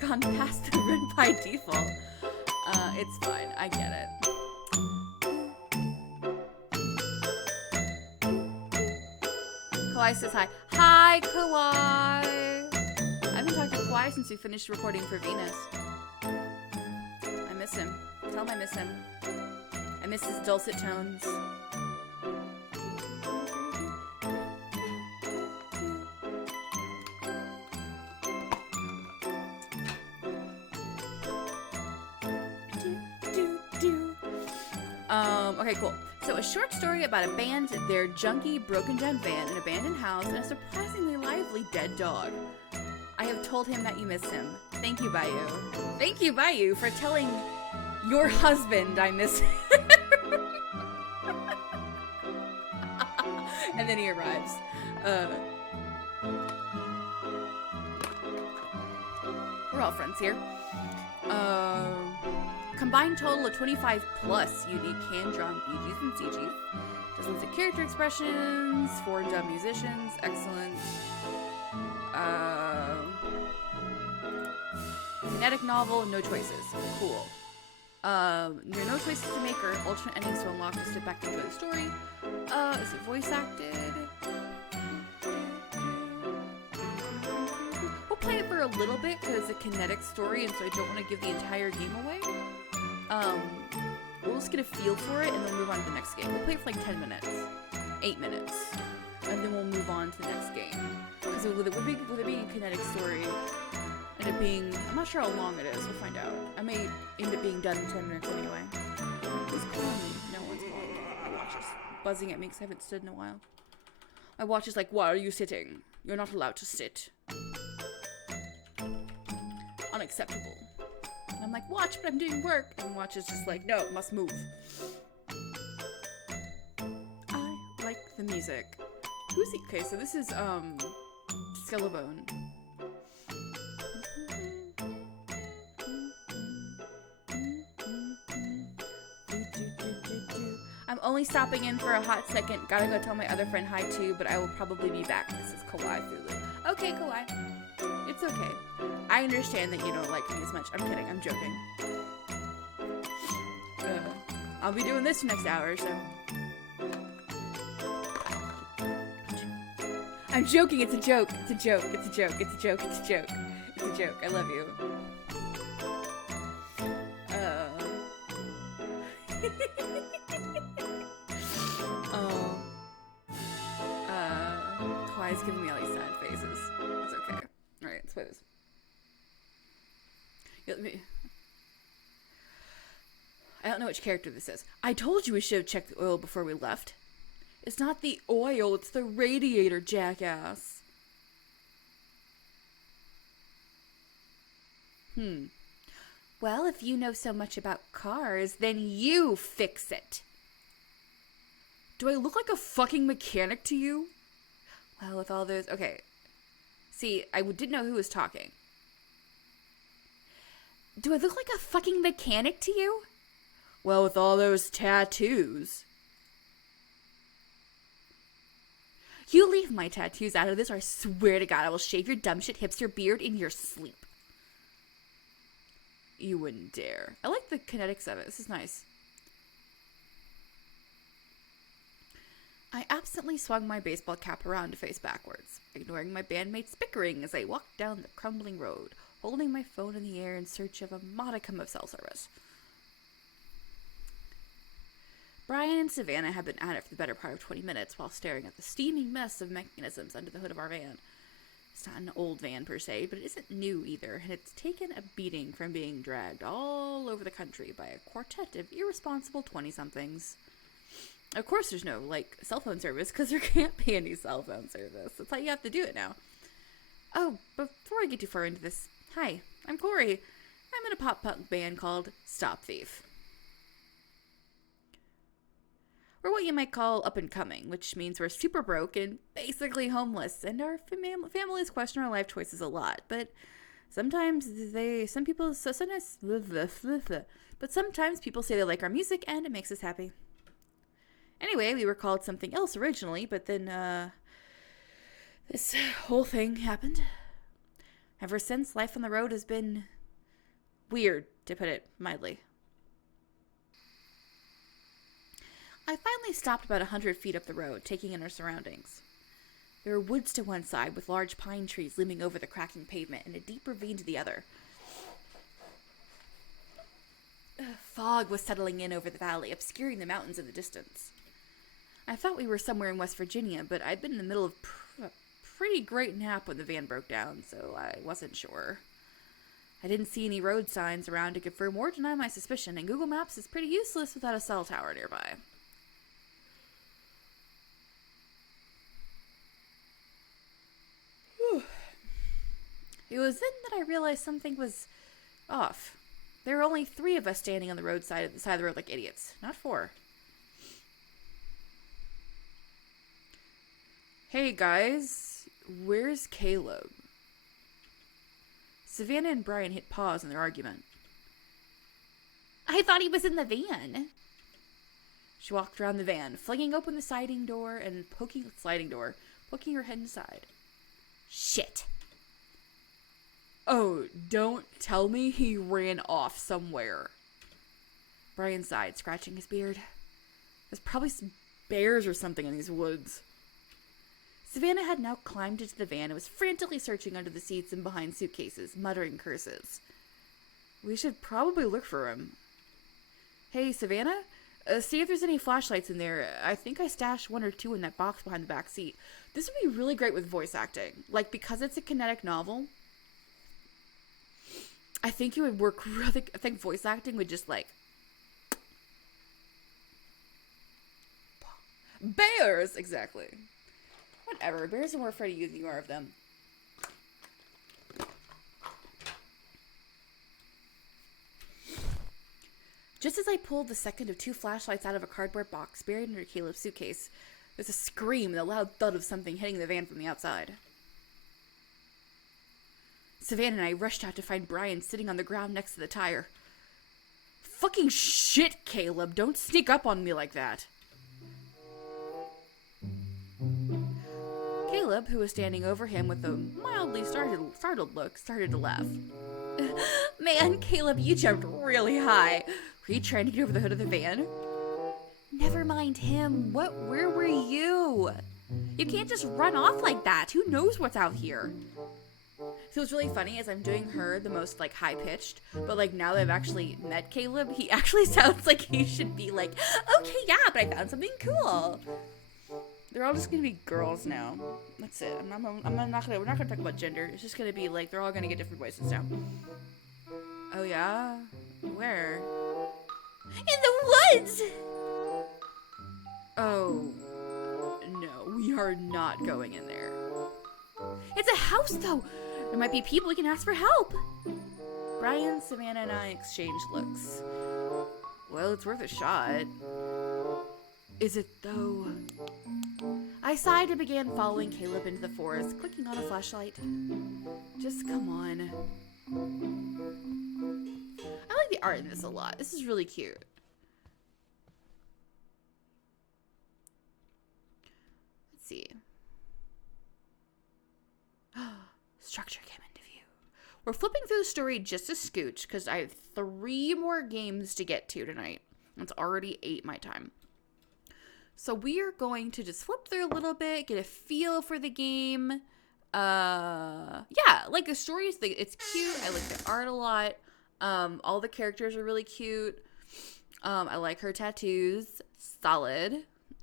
gone past the Renpai default. It's fine, I get it. Kawhi says hi. Hi, Kawhi! I haven't talked to Kawhi since we finished recording for Venus. I miss him. Tell him I miss him. I miss his dulcet tones. Okay, cool. So a short story about a band, their junky, broken down van, an abandoned house, and a surprisingly lively dead dog. I have told him that you miss him. Thank you, Bayou. Thank you, Bayou, for telling your husband I miss him. And then he arrives. We're all friends here. Combined total of 25 plus unique hand-drawn BGs and CGs. Dozens of character expressions, 4 dumb musicians, excellent. Kinetic novel, no choices. Cool. There are no choices to make or alternate endings to unlock to sit back and enjoy the story. Is it voice acted? We'll play it for a little bit because it's a kinetic story and so I don't want to give the entire game away. We'll just get a feel for it and then move on to the next game. We'll play it for like 10 minutes. 8 minutes. And then we'll move on to the next game. Because with it being a kinetic story, and it being, I'm not sure how long it is, we'll find out. I may end up being done in 10 minutes anyway. Who's calling me? No one's calling me. My watch is buzzing at me because I haven't stood in a while. My watch is like, why are you sitting? You're not allowed to sit. Unacceptable. And I'm like, watch, but I'm doing work. And watch is just like, no, must move. I like the music. Who's he? Okay, so this is, Skellabone. I'm only stopping in for a hot second. Gotta go tell my other friend hi too, but I will probably be back. This is Kawhi Thulu. Okay, Kawhi. It's okay. I understand that you don't like me as much. I'm kidding. I'm joking. I'll be doing this next hour, so. I'm joking. It's a joke. It's a joke. It's a joke. It's a joke. It's a joke. It's a joke. I love you. Kawhi's giving me all these sad faces. It's okay. Alright, let's play this. I don't know which character this is. I told you we should have checked the oil before we left. It's not the oil, it's the radiator, jackass. Well, if you know so much about cars, then you fix it. Do I look like a fucking mechanic to you? Well, with all those... Okay. See, I didn't know who was talking. Do I look like a fucking mechanic to you? Well, with all those tattoos. You leave my tattoos out of this or I swear to God I will shave your dumb shit hipster beard in your sleep. You wouldn't dare. I like the kinetics of it. This is nice. I absently swung my baseball cap around to face backwards, ignoring my bandmates' bickering as I walked down the crumbling road, holding my phone in the air in search of a modicum of cell service. Brian and Savannah had been at it for the better part of 20 minutes while staring at the steaming mess of mechanisms under the hood of our van. It's not an old van per se, but it isn't new either, and it's taken a beating from being dragged all over the country by a quartet of irresponsible 20-somethings. Of course there's no, cell phone service, because there can't be any cell phone service. That's how you have to do it now. Oh, before I get too far into this, hi, I'm Corey. I'm in a pop-punk band called Stop Thief. We're what you might call up-and-coming, which means we're super broke and basically homeless, and our families question our life choices a lot, but sometimes people say they like our music, and it makes us happy. Anyway, we were called something else originally, but then, this whole thing happened. Ever since, life on the road has been weird, to put it mildly. I finally stopped about 100 feet up the road, taking in our surroundings. There were woods to one side, with large pine trees looming over the cracking pavement, and a deep ravine to the other. Fog was settling in over the valley, obscuring the mountains in the distance. I thought we were somewhere in West Virginia, but I'd been in the middle of a pretty great nap when the van broke down, so I wasn't sure. I didn't see any road signs around to confirm or deny my suspicion, and Google Maps is pretty useless without a cell tower nearby. It was then that I realized something was off. There were only 3 of us standing on the roadside at the side of the road like idiots, not 4. Hey guys, where's Caleb? Savannah and Brian hit pause in their argument. I thought he was in the van. She walked around the van, flinging open the sliding door and poking her head inside. Shit. Oh, don't tell me he ran off somewhere. Brian sighed, scratching his beard. There's probably some bears or something in these woods. Savannah had now climbed into the van and was frantically searching under the seats and behind suitcases, muttering curses. We should probably look for him. Hey, Savannah? See if there's any flashlights in there. I think I stashed 1 or 2 in that box behind the back seat. This would be really great with voice acting. Because it's a kinetic novel, I think it would work really. I think voice acting would just bears, exactly. Whatever, bears are more afraid of you than you are of them. Just as I pulled the second of 2 flashlights out of a cardboard box buried under Caleb's suitcase, there's a scream and a loud thud of something hitting the van from the outside. Savannah and I rushed out to find Brian sitting on the ground next to the tire. Fucking shit, Caleb. Don't sneak up on me like that. Caleb, who was standing over him with a mildly startled look, started to laugh. Man, Caleb, you jumped really high. Were you trying to get over the hood of the van? Never mind him. Where were you? You can't just run off like that. Who knows what's out here? So what's really funny is I'm doing her the most high-pitched, but now that I've actually met Caleb, he actually sounds like he should be okay, yeah, but I found something cool. They're all just gonna be girls now. That's it. We're not gonna talk about gender. It's just gonna be they're all gonna get different voices now. Oh yeah? Where? In the woods! Oh no, we are not going in there. It's a house though! There might be people we can ask for help. Brian, Savannah, and I exchanged looks. Well, it's worth a shot. Is it though? I sighed and began following Caleb into the forest, clicking on a flashlight. Just come on. I like the art in this a lot. This is really cute. Let's see. Structure came into view. We're flipping through the story just a scooch because I have 3 more games to get to tonight. It's already 8 my time. So we are going to just flip through a little bit, get a feel for the game. Yeah, the story is it's cute. I like the art a lot. All the characters are really cute. I like her tattoos. Solid.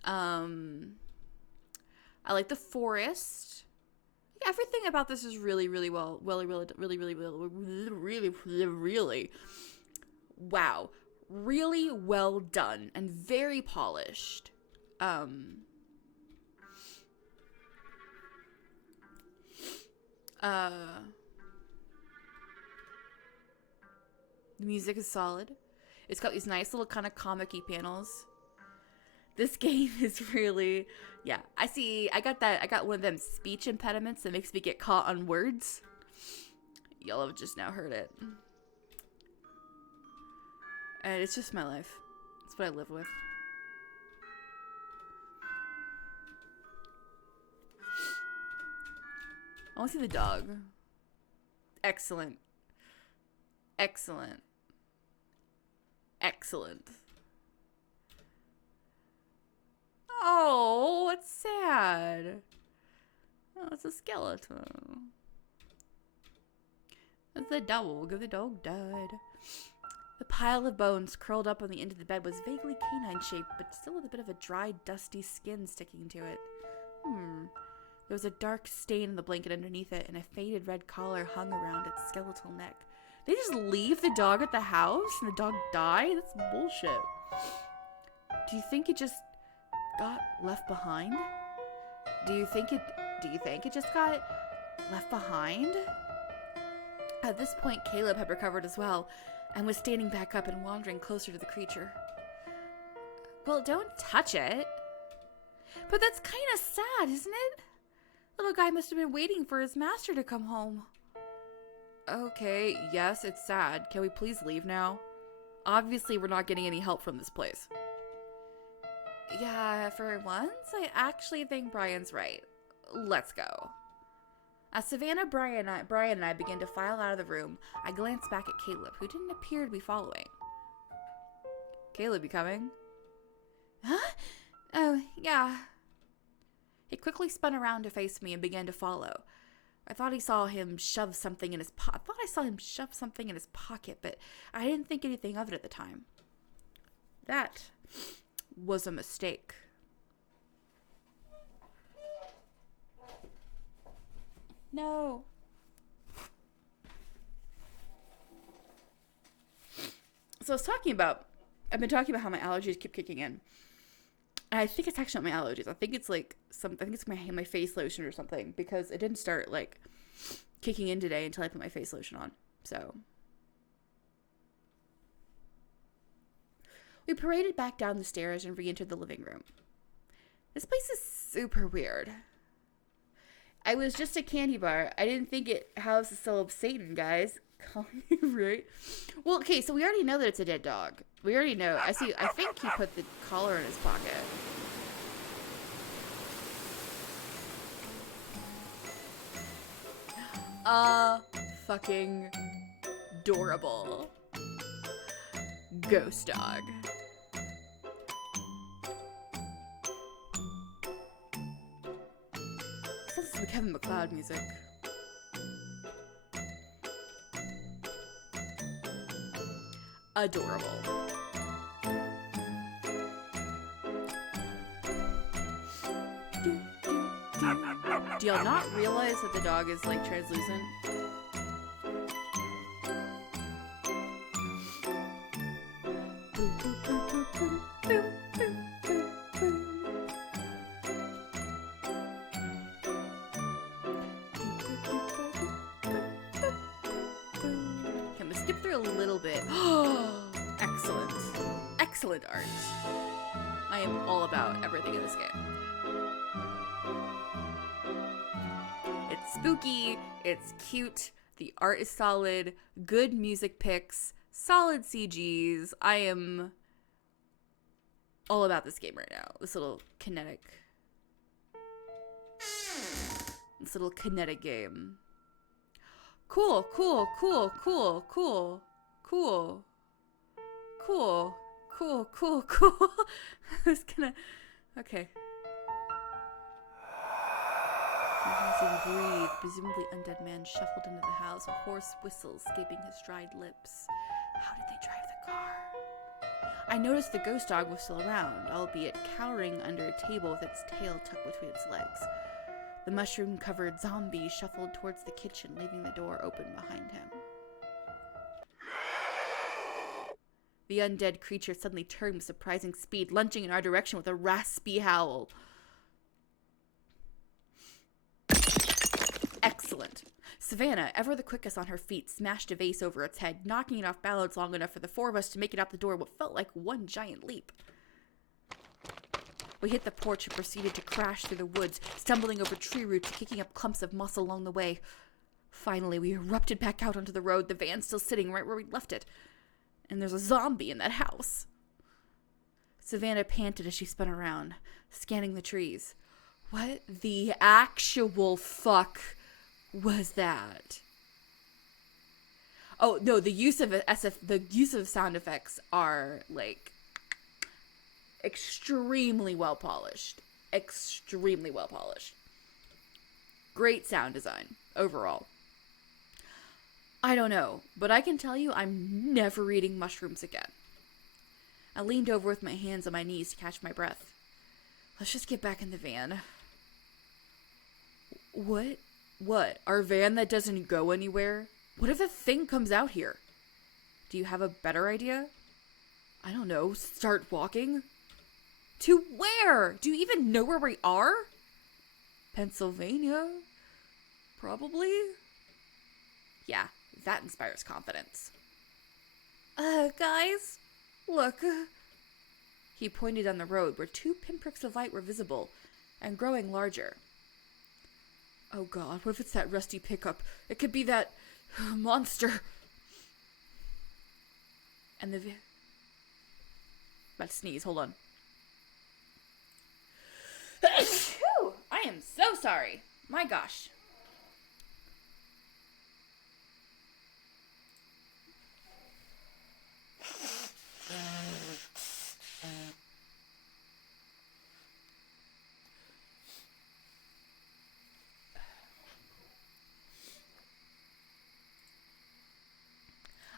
I like the forest. everything about this is really well, wow, really well done and very polished. The music is solid. It's got these nice little kind of comic-y panels. This game is really, yeah. I got one of them speech impediments that makes me get caught on words. Y'all have just now heard it. And it's just my life. It's what I live with. I want to see the dog. Excellent. Excellent. Excellent. Oh, it's sad. Oh, it's a skeleton. The dog died. The pile of bones curled up on the end of the bed was vaguely canine-shaped, but still with a bit of a dry, dusty skin sticking to it. There was a dark stain in the blanket underneath it, and a faded red collar hung around its skeletal neck. They just leave the dog at the house and the dog died? That's bullshit. Do you think it just got left behind? Do you think it just got left behind? At this point, Caleb had recovered as well and was standing back up and wandering closer to the creature. Well, don't touch it. But that's kind of sad, isn't it? Little guy must have been waiting for his master to come home. Okay, yes, it's sad. Can we please leave now? Obviously, we're not getting any help from this place. Yeah, for once, I actually think Brian's right. Let's go. As Savannah, Brian, and I began to file out of the room, I glanced back at Caleb, who didn't appear to be following. Caleb, you coming? Huh? Oh, yeah. He quickly spun around to face me and began to follow. I thought I saw him shove something in his pocket, but I didn't think anything of it at the time. That was a mistake. No. So I've been talking about how my allergies keep kicking in. And I think it's actually not my allergies. I think it's my face lotion or something, because it didn't start like kicking in today until I put my face lotion on. So we paraded back down the stairs and re-entered the living room. This place is super weird. I was just a candy bar. I didn't think it housed the soul of Satan, guys. Right? Well, okay, so we already know that it's a dead dog. We already know. I think he put the collar in his pocket. Fucking adorable. Ghost dog. This is the Kevin MacLeod music. Adorable. Do y'all not realize that the dog is like translucent? Can we skip through a little bit? Excellent. Excellent art. I am all about everything in this game. It's spooky, it's cute, the art is solid, good music picks, solid CGs. I am all about this game right now. This little kinetic game. Cool. I was gonna... Okay. As he breathed, presumably undead man shuffled into the house, a hoarse whistle escaping his dried lips. How did they drive the car? I noticed the ghost dog was still around, albeit cowering under a table with its tail tucked between its legs. The mushroom-covered zombie shuffled towards the kitchen, leaving the door open behind him. The undead creature suddenly turned with surprising speed, lunging in our direction with a raspy howl. Excellent. Savannah, ever the quickest on her feet, smashed a vase over its head, knocking it off balance long enough for the four of us to make it out the door what felt like one giant leap. We hit the porch and proceeded to crash through the woods, stumbling over tree roots and kicking up clumps of moss along the way. Finally, we erupted back out onto the road, the van still sitting right where we'd left it. And there's a zombie in that house. Savannah panted as she spun around, scanning the trees. What the actual fuck was that? Oh no, the use of sound effects are like extremely well polished. Extremely well polished. Great sound design overall. I don't know, but I can tell you I'm never eating mushrooms again. I leaned over with my hands on my knees to catch my breath. Let's just get back in the van. What? What? Our van that doesn't go anywhere? What if the thing comes out here? Do you have a better idea? I don't know. Start walking? To where? Do you even know where we are? Pennsylvania? Probably? Yeah, that inspires confidence. Guys, look. He pointed down the road where two pinpricks of light were visible and growing larger. Oh god, what if it's that rusty pickup? It could be that monster. And the about to sneeze, hold on. I am so sorry. My gosh.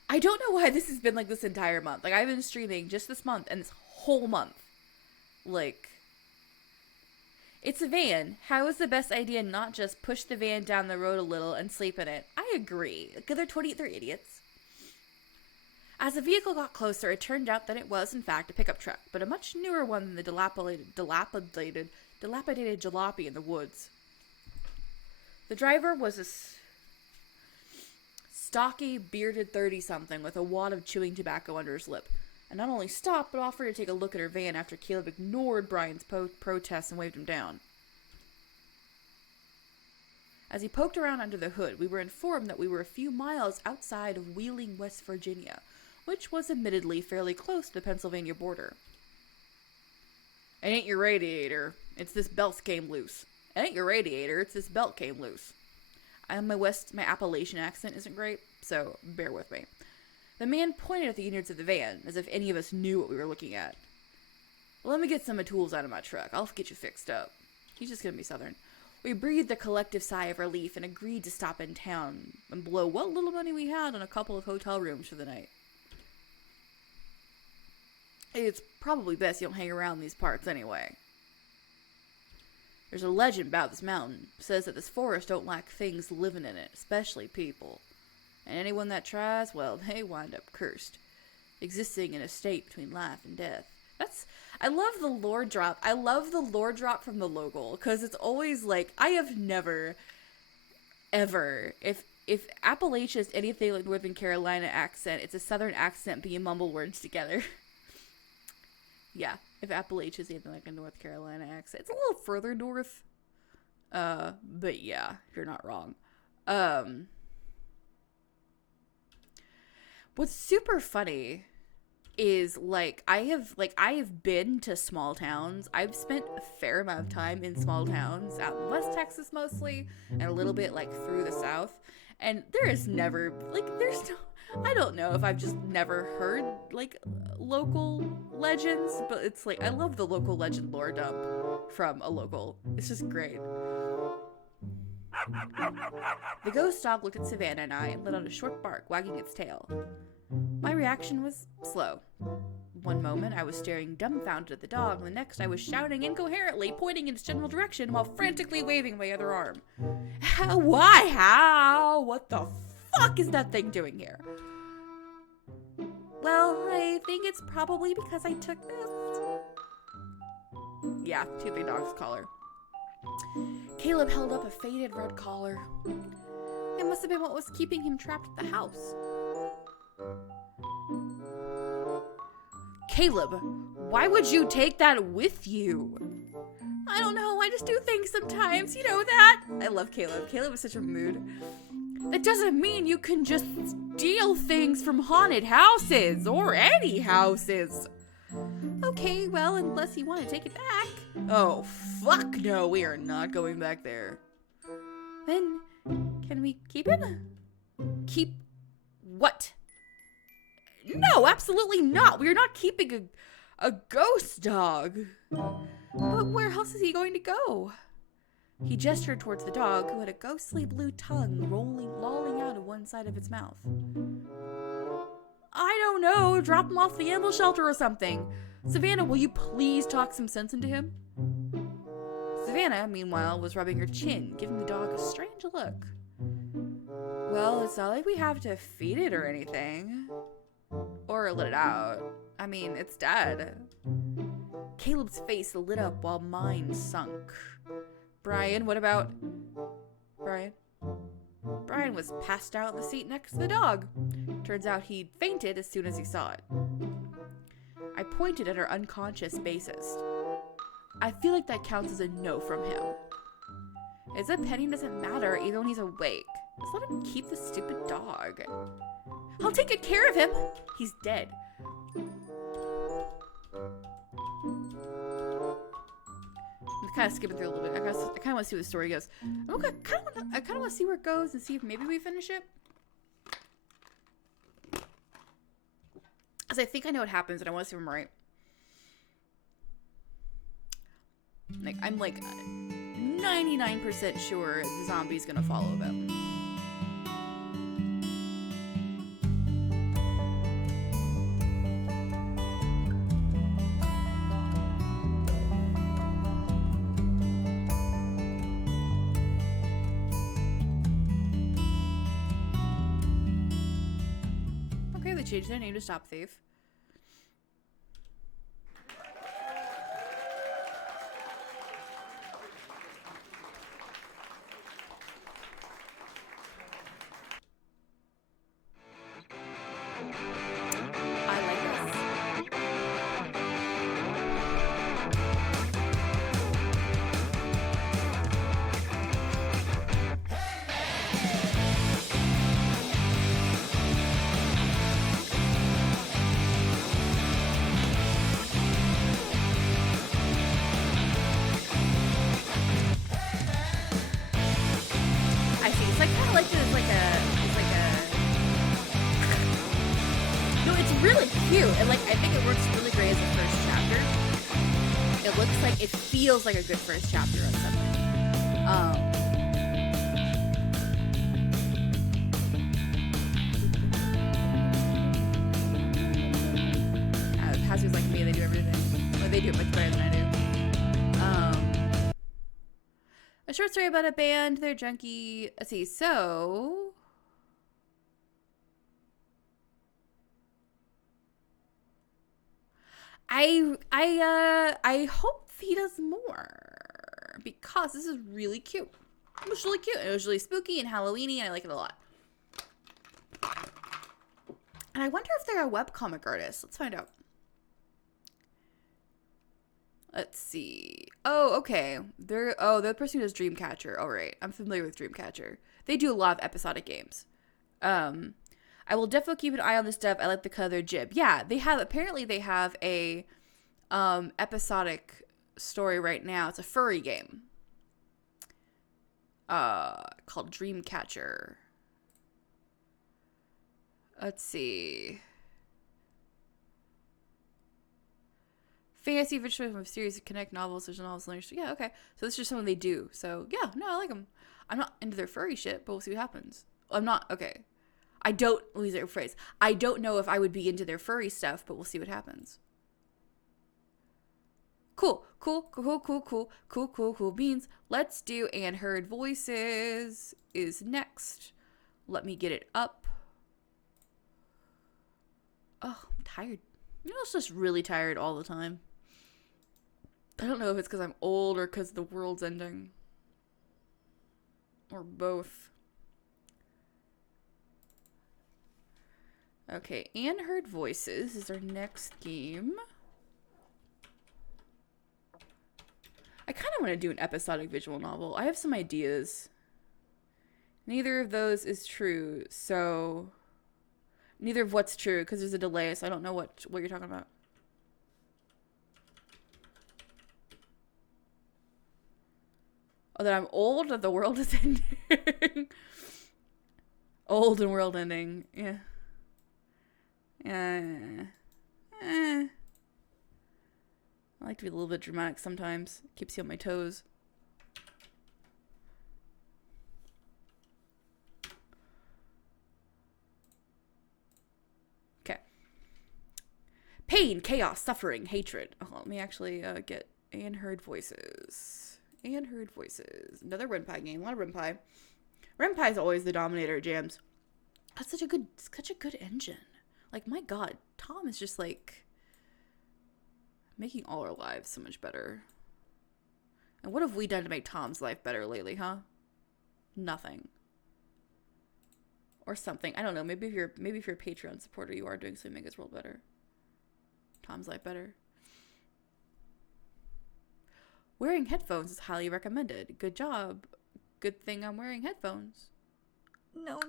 I don't know why this has been like this entire month. Like, I've been streaming just this month and this whole month. Like, it's a van. How is the best idea not just push the van down the road a little and sleep in it? I agree. They're idiots. As the vehicle got closer, it turned out that it was, in fact, a pickup truck, but a much newer one than the dilapidated jalopy in the woods. The driver was a stocky, bearded 30-something with a wad of chewing tobacco under his lip, and not only stopped, but offered to take a look at her van after Caleb ignored Brian's protests and waved him down. As he poked around under the hood, we were informed that we were a few miles outside of Wheeling, West Virginia, which was admittedly fairly close to the Pennsylvania border. It ain't your radiator, it's this belt came loose. It ain't your radiator, it's this belt came loose. My Appalachian accent isn't great, so bear with me. The man pointed at the innards of the van, as if any of us knew what we were looking at. Let me get some tools out of my truck. I'll get you fixed up. He's just gonna be Southern. We breathed a collective sigh of relief and agreed to stop in town and blow what little money we had on a couple of hotel rooms for the night. It's probably best you don't hang around these parts anyway. There's a legend about this mountain. It says that this forest don't like things living in it, especially people. And anyone that tries, well, they wind up cursed, existing in a state between life and death. I love the lore drop. I love the lore drop from the logo, because it's always like, I have never, ever, if Appalachia is anything like Northern Carolina accent, it's a Southern accent being mumble words together. Yeah, if Appalachia is anything like a North Carolina accent. It's a little further north. But yeah, you're not wrong. What's super funny is I have been to small towns. I've spent a fair amount of time in small towns out in West Texas mostly, and a little bit through the South. And there is never I don't know if I've just never heard local legends, but it's I love the local legend lore dump from a local. It's just great. The ghost dog looked at Savannah and I and let out a short bark, wagging its tail. My reaction was slow. One moment, I was staring dumbfounded at the dog, and the next, I was shouting incoherently, pointing in its general direction while frantically waving my other arm. Why? How? What the fuck is that thing doing here? Well, I think it's probably because I took this. Yeah, two big dogs collar. Caleb held up a faded red collar. It must have been what was keeping him trapped at the house. Caleb, why would you take that with you? I don't know, I just do things sometimes, you know that? I love Caleb. Caleb is such a mood. That doesn't mean you can just steal things from haunted houses, or any houses. Okay, well, unless you want to take it back. Oh, fuck no, we are not going back there. Then, can we keep it? Keep what? No, absolutely not. We are not keeping a ghost dog. But where else is he going to go? He gestured towards the dog, who had a ghostly blue tongue lolling out of one side of its mouth. I don't know. Drop him off the animal shelter or something. Savannah, will you please talk some sense into him? Savannah, meanwhile, was rubbing her chin, giving the dog a strange look. Well, it's not like we have to feed it or anything. Or let it out. I mean, it's dead. Caleb's face lit up while mine sunk. Brian, what about... Brian? Brian was passed out in the seat next to the dog. Turns out he'd fainted as soon as he saw it. I pointed at our unconscious bassist. I feel like that counts as a no from him. It's a penny doesn't matter even when he's awake. Just let him keep the stupid dog. I'll take good care of him. He's dead. I'm kind of skipping through a little bit. I kind of want to see where the story goes. I kind of want to see where it goes and see if maybe we finish it. Because I think I know what happens and I want to see if I'm right. Like, I'm like 99% sure the zombie's gonna follow them. Okay, they changed their name to Stop Thief. Feels like a good first chapter of something. Hazard's like me, they do everything. Well, they do it much better than I do. A short story about a band, they're junkie. Let's see, so... I hope he does more because this is really cute. It was really cute. It was really spooky and Halloween-y, and I like it a lot. And I wonder if they're a webcomic artist. Let's find out. Let's see. Oh, okay. They're the person who does Dreamcatcher. All right. I'm familiar with Dreamcatcher. They do a lot of episodic games. I will definitely keep an eye on this stuff. I like the color jib. Yeah, they have a episodic story right now. It's a furry game. Called Dreamcatcher. Let's see. Fantasy, visual, mysterious, connect novels, there's novels, yeah, okay. So this is just something they do. So yeah, no, I like them. I'm not into their furry shit, but we'll see what happens. I'm not, okay. Let me say a phrase. I don't know if I would be into their furry stuff, but we'll see what happens. Cool beans. Let's do And Heard Voices is next. Let me get it up. Oh, I'm tired. You know, it's just really tired all the time. I don't know if it's because I'm old or because the world's ending. Or both. Okay, And Heard Voices is our next game. I kind of want to do an episodic visual novel. I have some ideas. Neither of those is true, so... Neither of what's true, because there's a delay, so I don't know what you're talking about. Oh, that I'm old, that the world is ending. Old and world ending, yeah. I like to be a little bit dramatic sometimes. Keeps you on my toes. Okay. Pain, chaos, suffering, hatred. Oh, let me actually get And Heard Voices. And Heard Voices. Another Renpai game. A lot of Renpai. Renpai is always the dominator, Jams. That's such a good engine. Like, my god, Tom is just like making all our lives so much better. And what have we done to make Tom's life better lately, huh? Nothing. Or something. I don't know. Maybe if you're a Patreon supporter, you are doing something to make his world better. Tom's life better. Wearing headphones is highly recommended. Good job. Good thing I'm wearing headphones. No.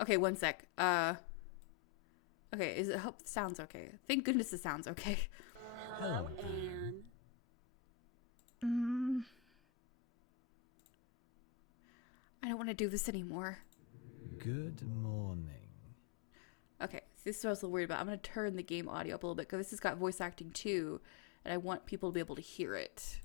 Okay, one sec. Okay, hope the sound's okay. Thank goodness the sound's okay. Hello, Anne. I don't want to do this anymore. Good morning. Okay, this is what I was a little worried about. I'm going to turn the game audio up a little bit because this has got voice acting too, and I want people to be able to hear it.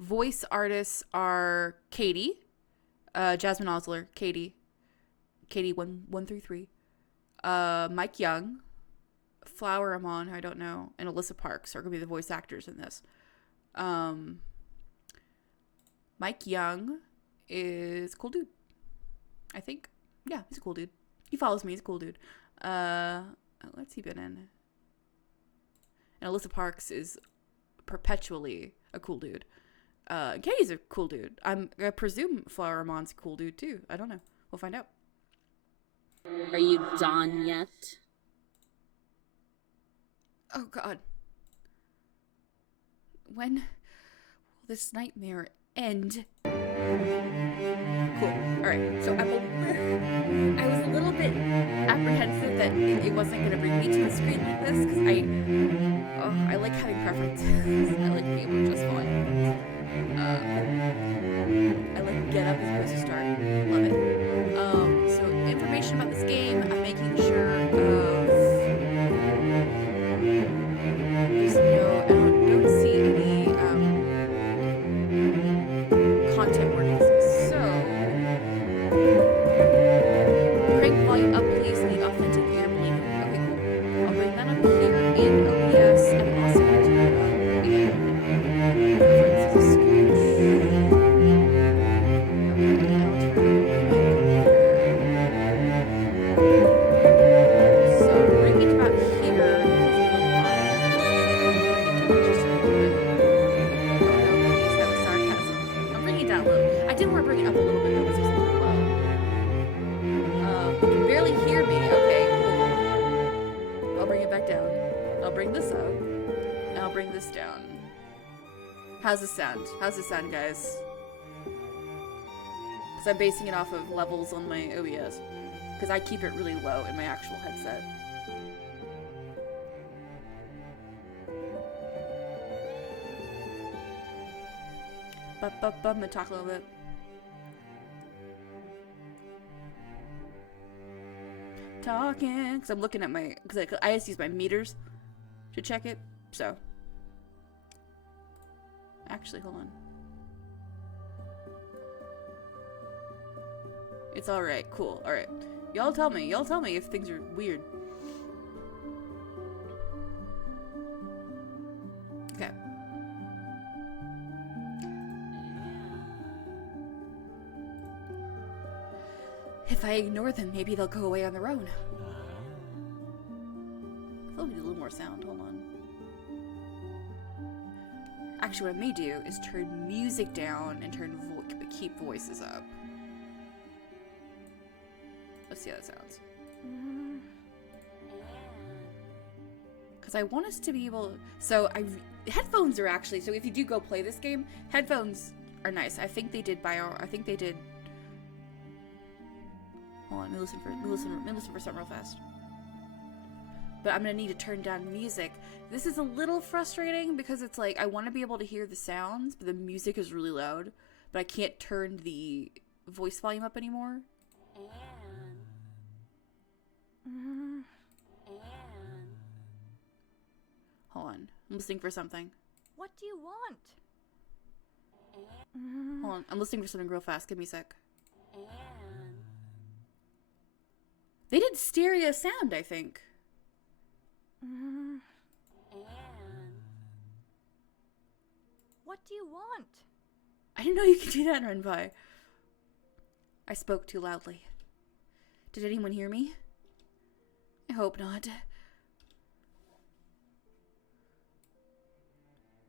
Voice artists are Katie, Jasmine Osler, Katie 133, Mike Young, Flower Amon, I don't know, and Alyssa Parks are gonna be the voice actors in this. Mike Young is a cool dude, I think. Yeah, he's a cool dude. He follows me. He's a cool dude. What's he been in? And Alyssa Parks is perpetually a cool dude. Katie's a cool dude. I presume Flower Amon's a cool dude too. I don't know. We'll find out. Are you done yet? Oh God. When will this nightmare end? Cool. Alright, so I was a little bit apprehensive that it wasn't going to bring me to the screen like this, because I like having preferences. I like being able to just fine. I like get up as opposed to start. Love it. So information about this game, I'm making sure of... There's no... I don't see any content warnings. So... Crank volume up, please. Need authentic ear believing. Okay, cool. I'll bring that up here in OBS and also into preferences screen. So bring it about here. That was sarcasm. I'm bringing it down a little. I did want to bring it up a little bit, but this was a little low. You can barely hear me. Okay, cool. I'll bring it back down. I'll bring this up. And I'll bring this down. How's this sound? How's this sound, guys? Because I'm basing it off of levels on my OBS. Because I keep it really low in my actual headset. I'm gonna talk a little bit. Talking, because I'm looking at my, because I just use my meters to check it, so. Actually, hold on. It's alright, cool, alright. Y'all tell me if things are weird. Okay. If I ignore them, maybe they'll go away on their own. Let me do a little more sound, hold on. Actually, what I may do is turn music down and keep voices up. Let's see how that sounds. Because I want us to be able... So, headphones are actually... So, if you do go play this game, headphones are nice. I think they did Hold on, let me listen for something real fast. But I'm gonna need to turn down music. This is a little frustrating because it's like I want to be able to hear the sounds, but the music is really loud. But I can't turn the voice volume up anymore. Hold on, I'm listening for something. What do you want? Hold on, I'm listening for something real fast. Give me a sec. They did stereo sound, I think. What do you want? I didn't know you could do that in Run By. I spoke too loudly. Did anyone hear me? I hope not.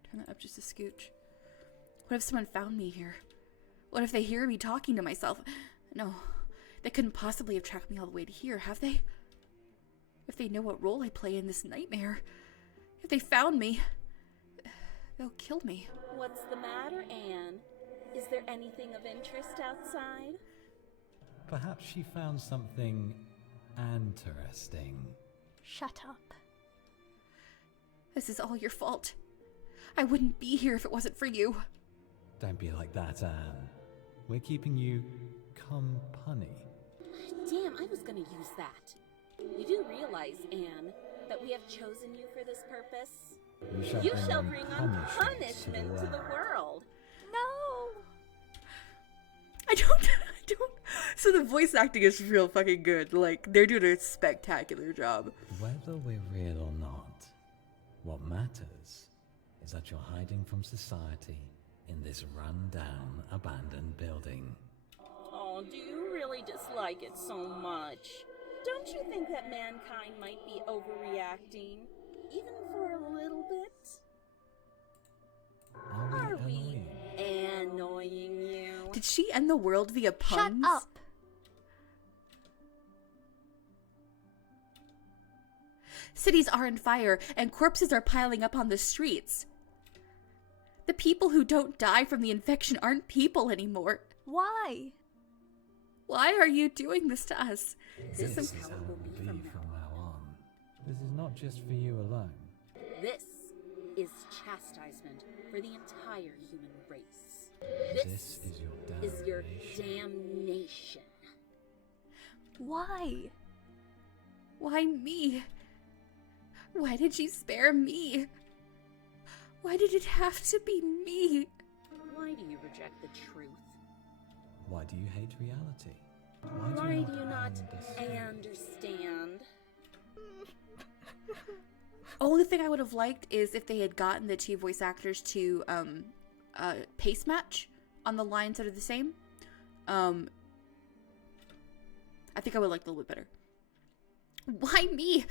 Turn that up just a scooch. What if someone found me here? What if they hear me talking to myself? No, they couldn't possibly have tracked me all the way to here, have they? If they know what role I play in this nightmare, if they found me, they'll kill me. What's the matter, Anne? Is there anything of interest outside? Perhaps she found something interesting. Shut up. This is all your fault. I wouldn't be here if it wasn't for you. Don't be like that, Anne. We're keeping you company. Damn, I was gonna use that. You do realize, Anne, that we have chosen you for this purpose? You shall bring punishment to the world. No! I don't. So the voice acting is real fucking good. Like, they're doing a spectacular job. Whether we're real or not, what matters is that you're hiding from society in this run-down, abandoned building. Oh, do you really dislike it so much? Don't you think that mankind might be overreacting, even for a little bit? Are we annoying? Annoying you? Did she end the world via puns? Shut up! Cities are on fire and corpses are piling up on the streets. The people who don't die from the infection aren't people anymore. Why? Why are you doing this to us? This is how it will be from now on. This is not just for you alone. This is chastisement for the entire human race. This is your damnation. Why? Why me? Why did you spare me? Why did it have to be me? Why do you reject the truth? Why do you hate reality? Why do you not understand? Only thing I would have liked is if they had gotten the two voice actors to pace match on the lines that are the same. I think I would like it a little bit better. Why me?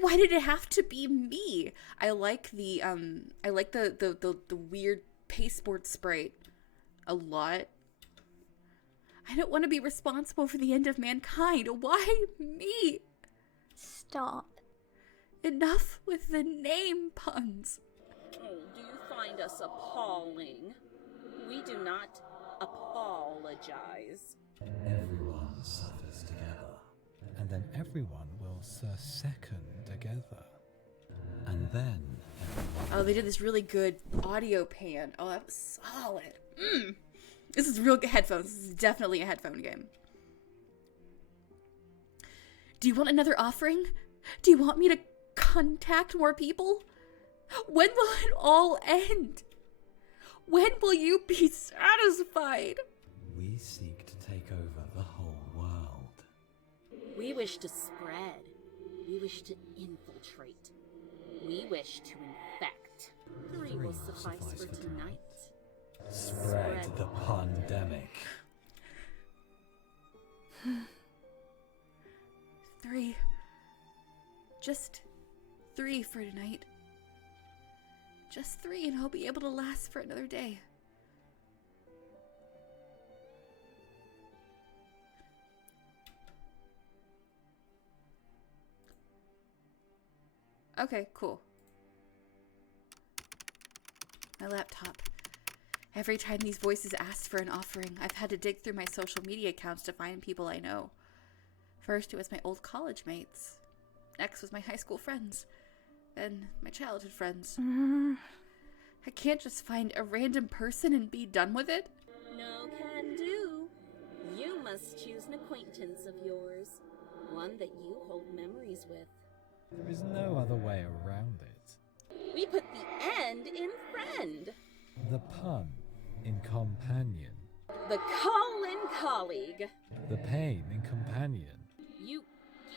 Why did it have to be me? I like the weird pasteboard sprite a lot. I don't want to be responsible for the end of mankind. Why me? Stop. Enough with the name puns. Oh, do you find us appalling? We do not apologize. Everyone suffers together, and then everyone will second together. And then Oh, they did this really good audio pan. Oh, that was solid. This is real good headphones. This is definitely a headphone game. Do you want another offering? Do you want me to contact more people? When will it all end? When will you be satisfied? we seek to take over the whole world. We wish to spread. We wish to infiltrate. We wish to infect. 3 will suffice for tonight. Spread the pandemic. 3. Just 3 for tonight. Just 3 and I'll be able to last for another day. Okay, cool. My laptop. Every time these voices asked for an offering, I've had to dig through my social media accounts to find people I know. First, it was my old college mates. Next was my high school friends. Then my childhood friends. I can't just find a random person and be done with it. No can do. You must choose an acquaintance of yours. One that you hold memories with. There is no other way around it. We put the end in friend. The pun in companion. The call in colleague. The pain in companion. You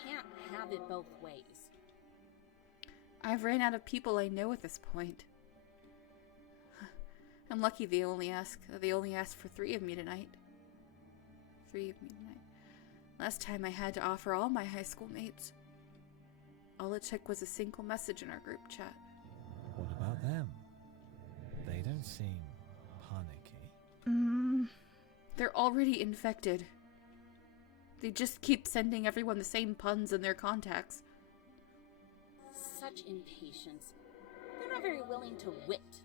can't have it both ways. I've ran out of people I know at this point. I'm lucky they only asked for 3 of me tonight. 3 of me tonight. Last time I had to offer all my high school mates. All it took was a single message in our group chat. What about them? They don't seem panicky. They're already infected. They just keep sending everyone the same puns in their contacts. Such impatience. They're not very willing to wit.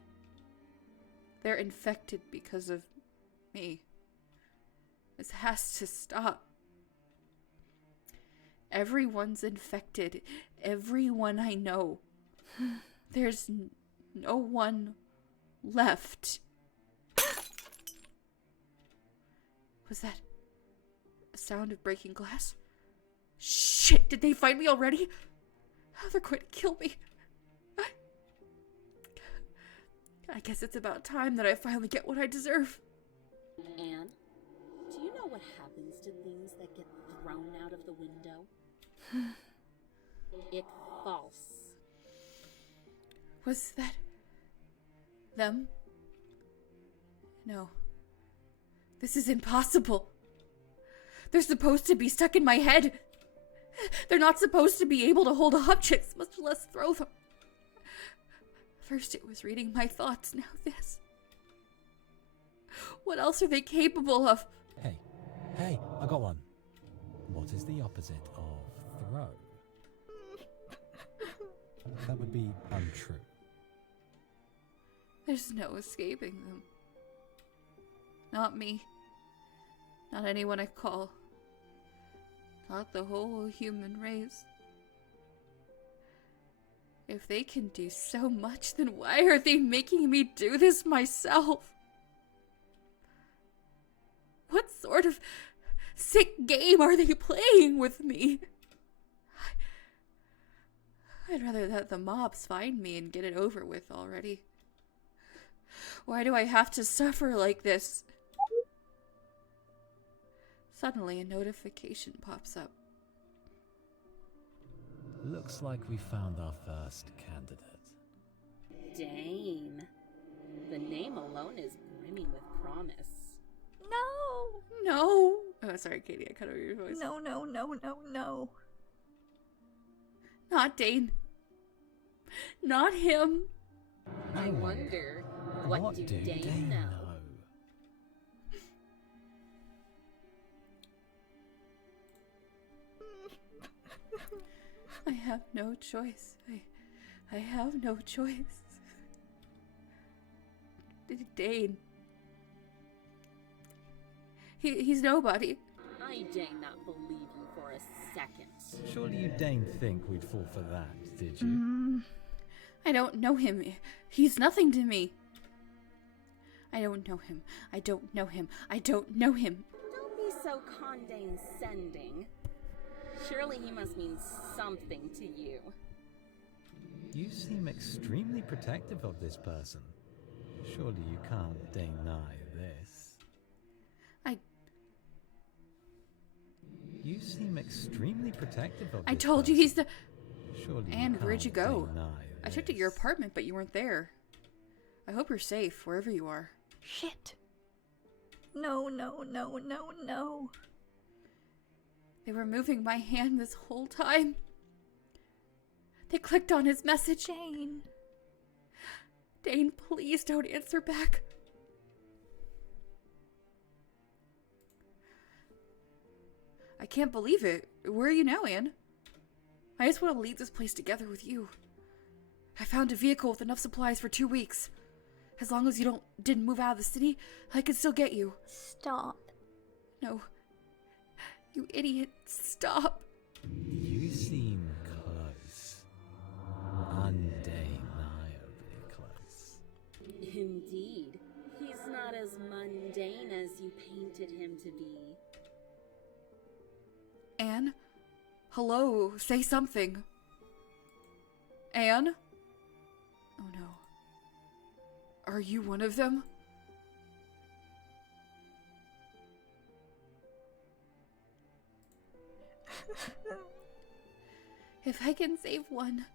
They're infected because of me. This has to stop. Everyone's infected. Everyone I know. There's no one left. Was that a sound of breaking glass? Shit, did they find me already? Oh, they're going to kill me. I guess it's about time that I finally get what I deserve. Anne, do you know what happens to things that get thrown out of the window? It falls. Was that them? No. This is impossible. They're supposed to be stuck in my head. They're not supposed to be able to hold objects, much less throw them. First it was reading my thoughts, now this. What else are they capable of? Hey, I got one. What is the opposite of throw? That would be untrue. There's no escaping them. Not me. Not anyone I call. Not the whole human race. If they can do so much, then why are they making me do this myself? What sort of sick game are they playing with me? I'd rather let the mobs find me and get it over with already. Why do I have to suffer like this? Suddenly, a notification pops up. Looks like we found our first candidate. Dame. The name alone is brimming with promise. No! No! Oh, sorry, Katie, I cut over your voice. No. Not Dane. Not him. I wonder, what do Dame know? I have no choice. I have no choice. Dane. He's nobody. I dare not believe you for a second. Surely you didn't think we'd fall for that, did you? I don't know him. He's nothing to me. I don't know him. I don't know him. I don't know him. Don't be so condescending. Surely he must mean something to you. You seem extremely protective of this person. Surely you can't deny this. You seem extremely protective of I this told you person. he's the... Surely And you where'd you can't go? deny I checked at your this. apartment, but you weren't there. I hope you're safe, wherever you are. Shit. No, no, no, no, no. They were moving my hand this whole time. They clicked on his message. Jane. Dane, please don't answer back. I can't believe it. Where are you now, Anne? I just want to leave this place together with you. I found a vehicle with enough supplies for 2 weeks. As long as you didn't move out of the city, I could still get you. Stop. No. You idiot. Stop. You seem close. Undeniably close. Indeed. He's not as mundane as you painted him to be. Anne? Hello, say something. Anne? Oh no. Are you one of them? If I can save one,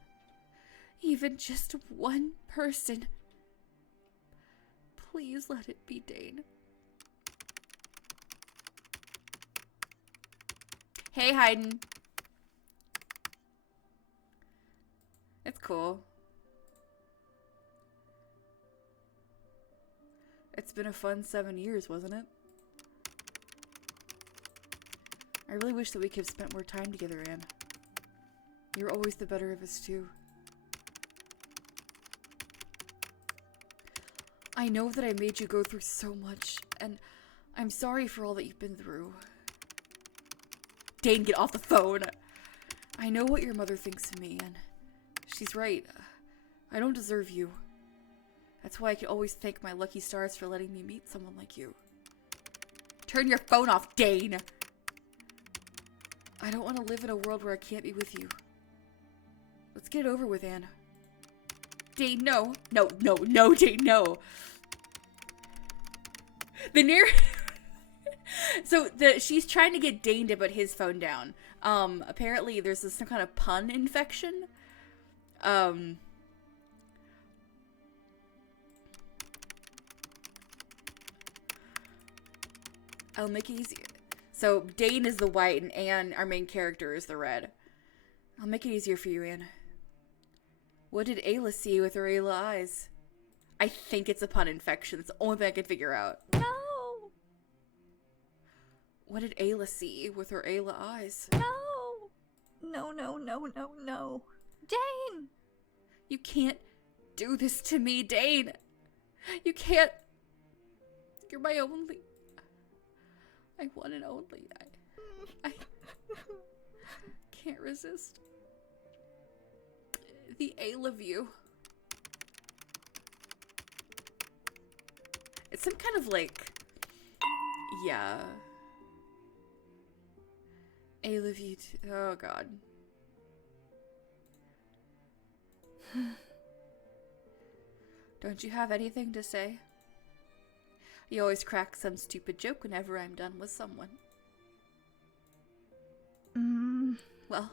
even just one person, please let it be Dane. Hey, Hayden. It's cool. It's been a fun 7 years, wasn't it? I really wish that we could have spent more time together, Anne. You're always the better of us, too. I know that I made you go through so much, and I'm sorry for all that you've been through. Dane, get off the phone! I know what your mother thinks of me, and she's right. I don't deserve you. That's why I can always thank my lucky stars for letting me meet someone like you. Turn your phone off, Dane! I don't want to live in a world where I can't be with you. Let's get it over with, Anne. Dane, no. No, no, no, Dane, no. She's trying to get Dane to put his phone down. Apparently there's some kind of pun infection. I'll make it easier. So Dane is the white and Anne, our main character, is the red. I'll make it easier for you, Anne. What did Ayla see with her Ayla eyes? I think it's a pun infection. It's the only thing I can figure out. No. What did Ayla see with her Ayla eyes? No. No, no, no, no, no. Dane. You can't do this to me, Dane. You can't. You're my only. I one and only. I can't resist. The Ayla view. It's some kind of like, yeah. Ayla view. Oh God. Don't you have anything to say? You always crack some stupid joke whenever I'm done with someone. Well.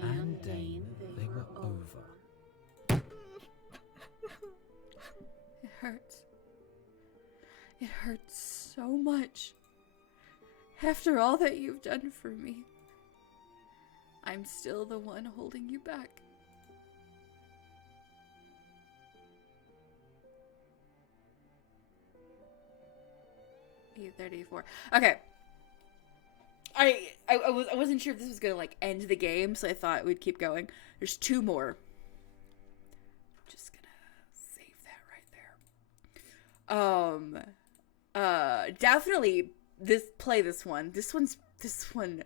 And Dane, they were over. It hurts. It hurts so much. After all that you've done for me, I'm still the one holding you back. $8:34. Okay. I wasn't sure if this was gonna like end the game, so I thought we'd keep going. There's 2 more. Just gonna save that right there. Definitely play this one. This one,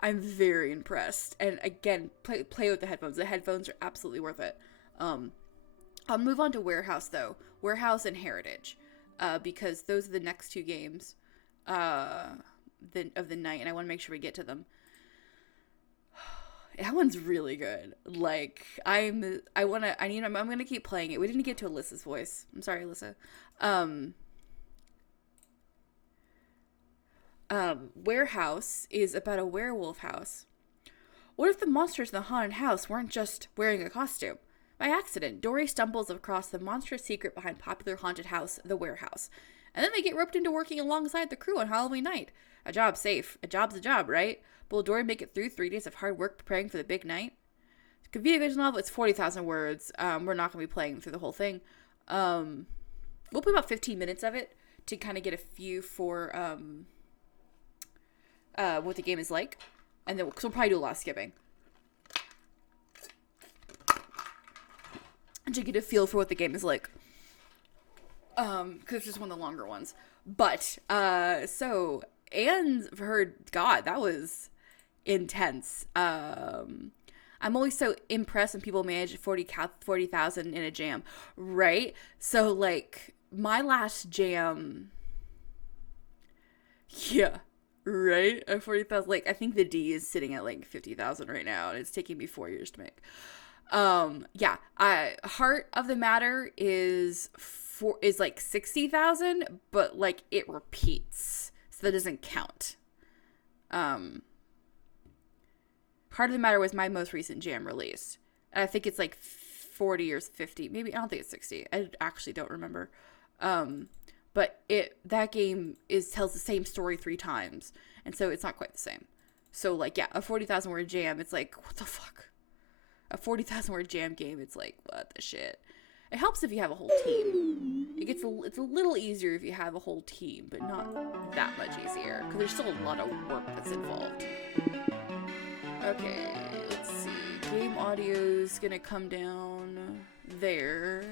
I'm very impressed. And again, play with the headphones. The headphones are absolutely worth it. I'll move on to Warehouse though. Warehouse and Heritage, because those are the next two games, of the night, and I want to make sure we get to them. That one's really good. Like, I'm gonna keep playing it. We didn't get to Alyssa's voice. I'm sorry, Alyssa. Warehouse is about a werewolf house. What if the monsters in the haunted house weren't just wearing a costume? By accident, Dory stumbles across the monstrous secret behind popular haunted house, the Warehouse. And then they get roped into working alongside the crew on Halloween night. A job's safe. A job's a job, right? But will Dory make it through 3 days of hard work preparing for the big night? It could be a visual novel. It's 40,000 words. We're not going to be playing through the whole thing. We'll play about 15 minutes of it to kind of get a feel for what the game is like. And then we'll probably do a lot of skipping. To get a feel for what the game is like. Because it's just one of the longer ones. But, so, and her, God, that was intense. I'm always so impressed when people manage 40,000 in a jam, right? So, like, my last jam, yeah, right? 40,000, like, I think the D is sitting at, like, 50,000 right now, and it's taking me 4 years to make. Yeah, Heart of the Matter is like 60,000, but like it repeats, so that doesn't count. Heart of the Matter was my most recent jam release, and I think it's like 40 or 50, maybe. I don't think it's 60. I actually don't remember. But that game tells the same story 3 times, and so it's not quite the same. So like, yeah, a 40,000 word jam, it's like, what the fuck? A 40,000 word jam game, it's like, what the shit? It helps if you have a whole team. It's a little easier if you have a whole team, but not that much easier, because there's still a lot of work that's involved. Okay, let's see. Game audio's gonna come down there,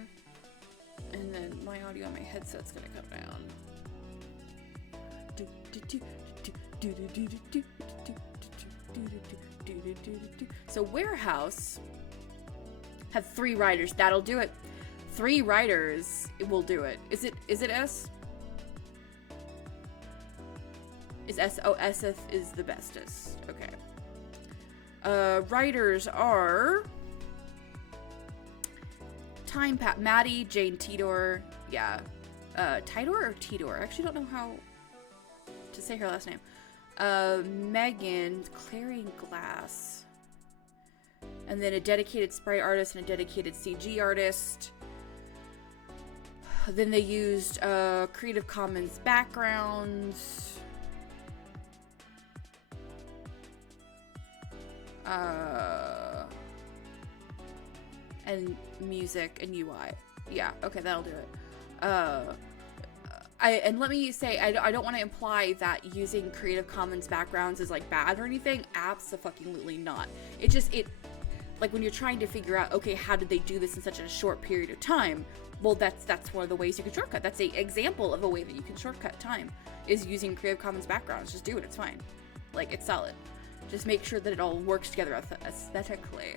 and then my audio on my headset's gonna come down. So Warehouse had 3 writers. That'll do it. 3 writers will do it. Is it S? Is S? Oh, SF is the bestest. Okay. Writers are Maddie, Jane Tidor. Yeah. Tidor or Tidor? I actually don't know how to say her last name. Megan, Clarion Glass, and then a dedicated sprite artist and a dedicated CG artist. Then they used Creative Commons backgrounds, and music and UI. Yeah, okay, that'll do it. And let me say, I don't want to imply that using Creative Commons backgrounds is like bad or anything. Abso-fucking-lutely not. It like when you're trying to figure out, okay, how did they do this in such a short period of time? Well, that's one of the ways you can shortcut. That's an example of a way that you can shortcut time, is using Creative Commons backgrounds. Just do it. It's fine. Like, it's solid. Just make sure that it all works together aesthetically.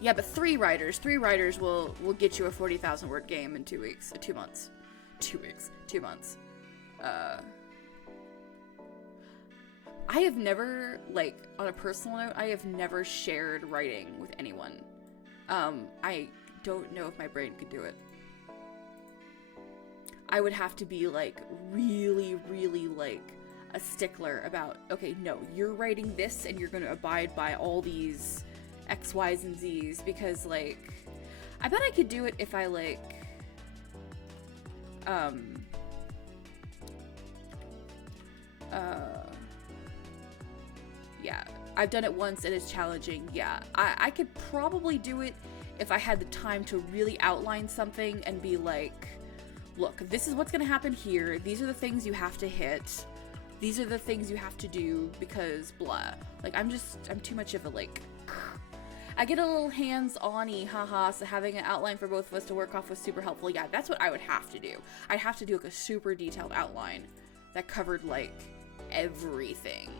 Yeah, but 3 writers will get you a 40,000 word game in 2 weeks, 2 months. 2 weeks, 2 months. I have never, like, on a personal note, I have never shared writing with anyone. I don't know if my brain could do it. I would have to be, like, really, really, like, a stickler about, okay, no, you're writing this and you're going to abide by all these X, Y's, and Z's, because, like, I bet I could do it if I, like, yeah, I've done it once and it's challenging. Yeah, I could probably do it if I had the time to really outline something and be like, look, this is what's gonna happen here, these are the things you have to hit, these are the things you have to do, because blah. Like, I'm too much of a, like, I get a little hands-on-y, haha, so having an outline for both of us to work off was super helpful. Yeah, that's what I would have to do. I'd have to do like a super detailed outline that covered like everything.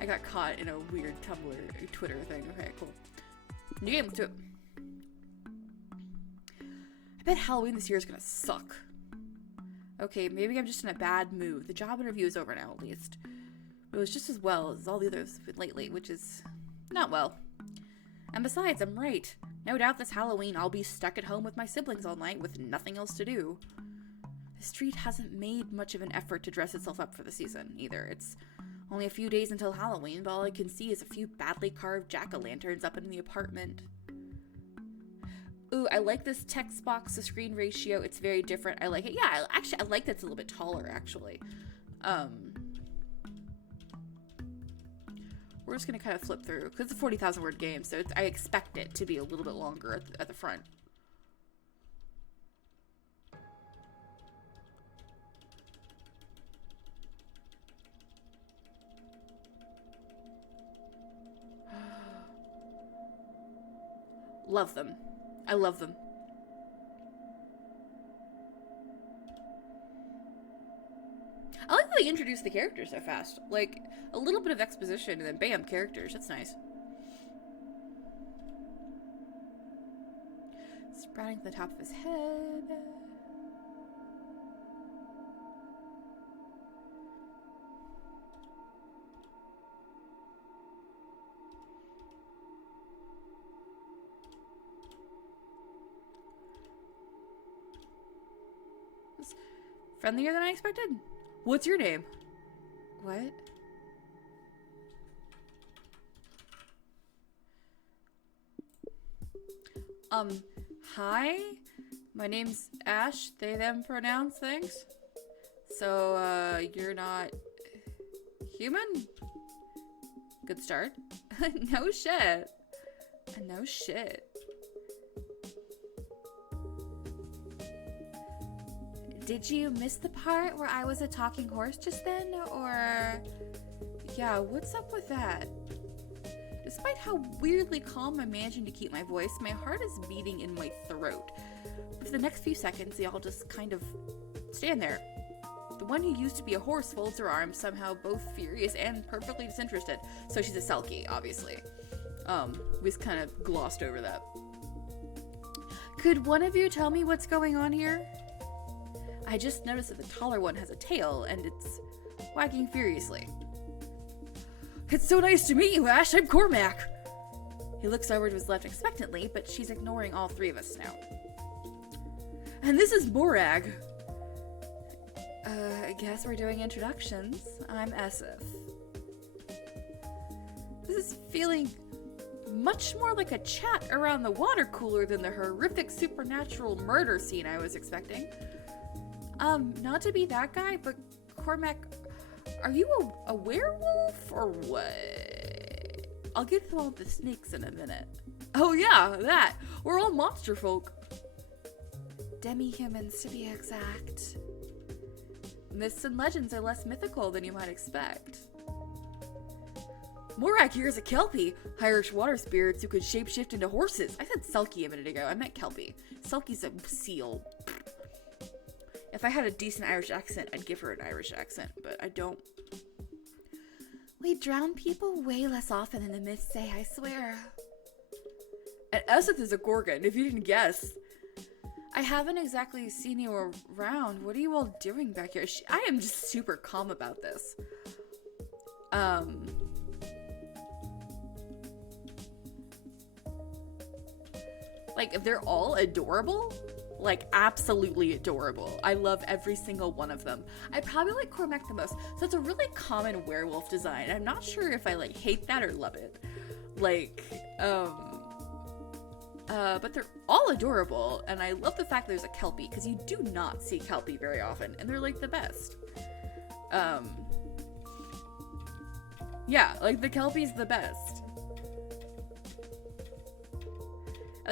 I got caught in a weird Tumblr, Twitter thing. Okay, cool. New game, let's do it. I bet Halloween this year is gonna suck. Okay, maybe I'm just in a bad mood. The job interview is over now, at least. It was just as well as all the others lately, which is not well. And besides, I'm right. No doubt this Halloween I'll be stuck at home with my siblings all night with nothing else to do. The street hasn't made much of an effort to dress itself up for the season, either. It's only a few days until Halloween, but all I can see is a few badly carved jack-o'-lanterns up in the apartment. Ooh, I like this text box to screen ratio. It's very different. I like it. Yeah, I like that it's a little bit taller, actually. We're just gonna kind of flip through, because it's a 40,000 word game, so I expect it to be a little bit longer at the front. Love them. I love them. I like that they introduce the characters so fast. Like, a little bit of exposition and then bam, characters. That's nice. Sprouting to the top of his head. Friendlier than I expected? What's your name? What? Hi? My name's Ash, they, them pronouns, thanks. So, you're not human? Good start. No shit. No shit. Did you miss the part where I was a talking horse just then, or... Yeah, what's up with that? Despite how weirdly calm I'm managing to keep my voice, my heart is beating in my throat. For the next few seconds, they all just kind of stand there. The one who used to be a horse folds her arms, somehow both furious and perfectly disinterested. So she's a Selkie, obviously. We just kind of glossed over that. Could one of you tell me what's going on here? I just noticed that the taller one has a tail, and it's wagging furiously. It's so nice to meet you, Ash. I'm Cormac. He looks over to his left expectantly, but she's ignoring all three of us now. And this is Morag. I guess we're doing introductions. I'm Esif. This is feeling much more like a chat around the water cooler than the horrific supernatural murder scene I was expecting. Not to be that guy, but Cormac, are you a werewolf or what? I'll get to all the snakes in a minute. Oh yeah, that. We're all monster folk. Demi-humans, to be exact. Myths and legends are less mythical than you might expect. Morag here is a Kelpie, Irish water spirits who could shapeshift into horses. I said Selkie a minute ago. I meant Kelpie. Selkie's a seal. If I had a decent Irish accent, I'd give her an Irish accent, but I don't. We drown people way less often than the myths say, I swear. And Esith is a Gorgon, if you didn't guess. I haven't exactly seen you around. What are you all doing back here? I am just super calm about this. Like, they're all adorable. Like, absolutely adorable. I love every single one of them. I probably like Cormac the most. So it's a really common werewolf design. I'm not sure if I, like, hate that or love it. Like, but they're all adorable. And I love the fact there's a Kelpie, because you do not see Kelpie very often. And they're, like, the best. Yeah, like, the Kelpie's the best.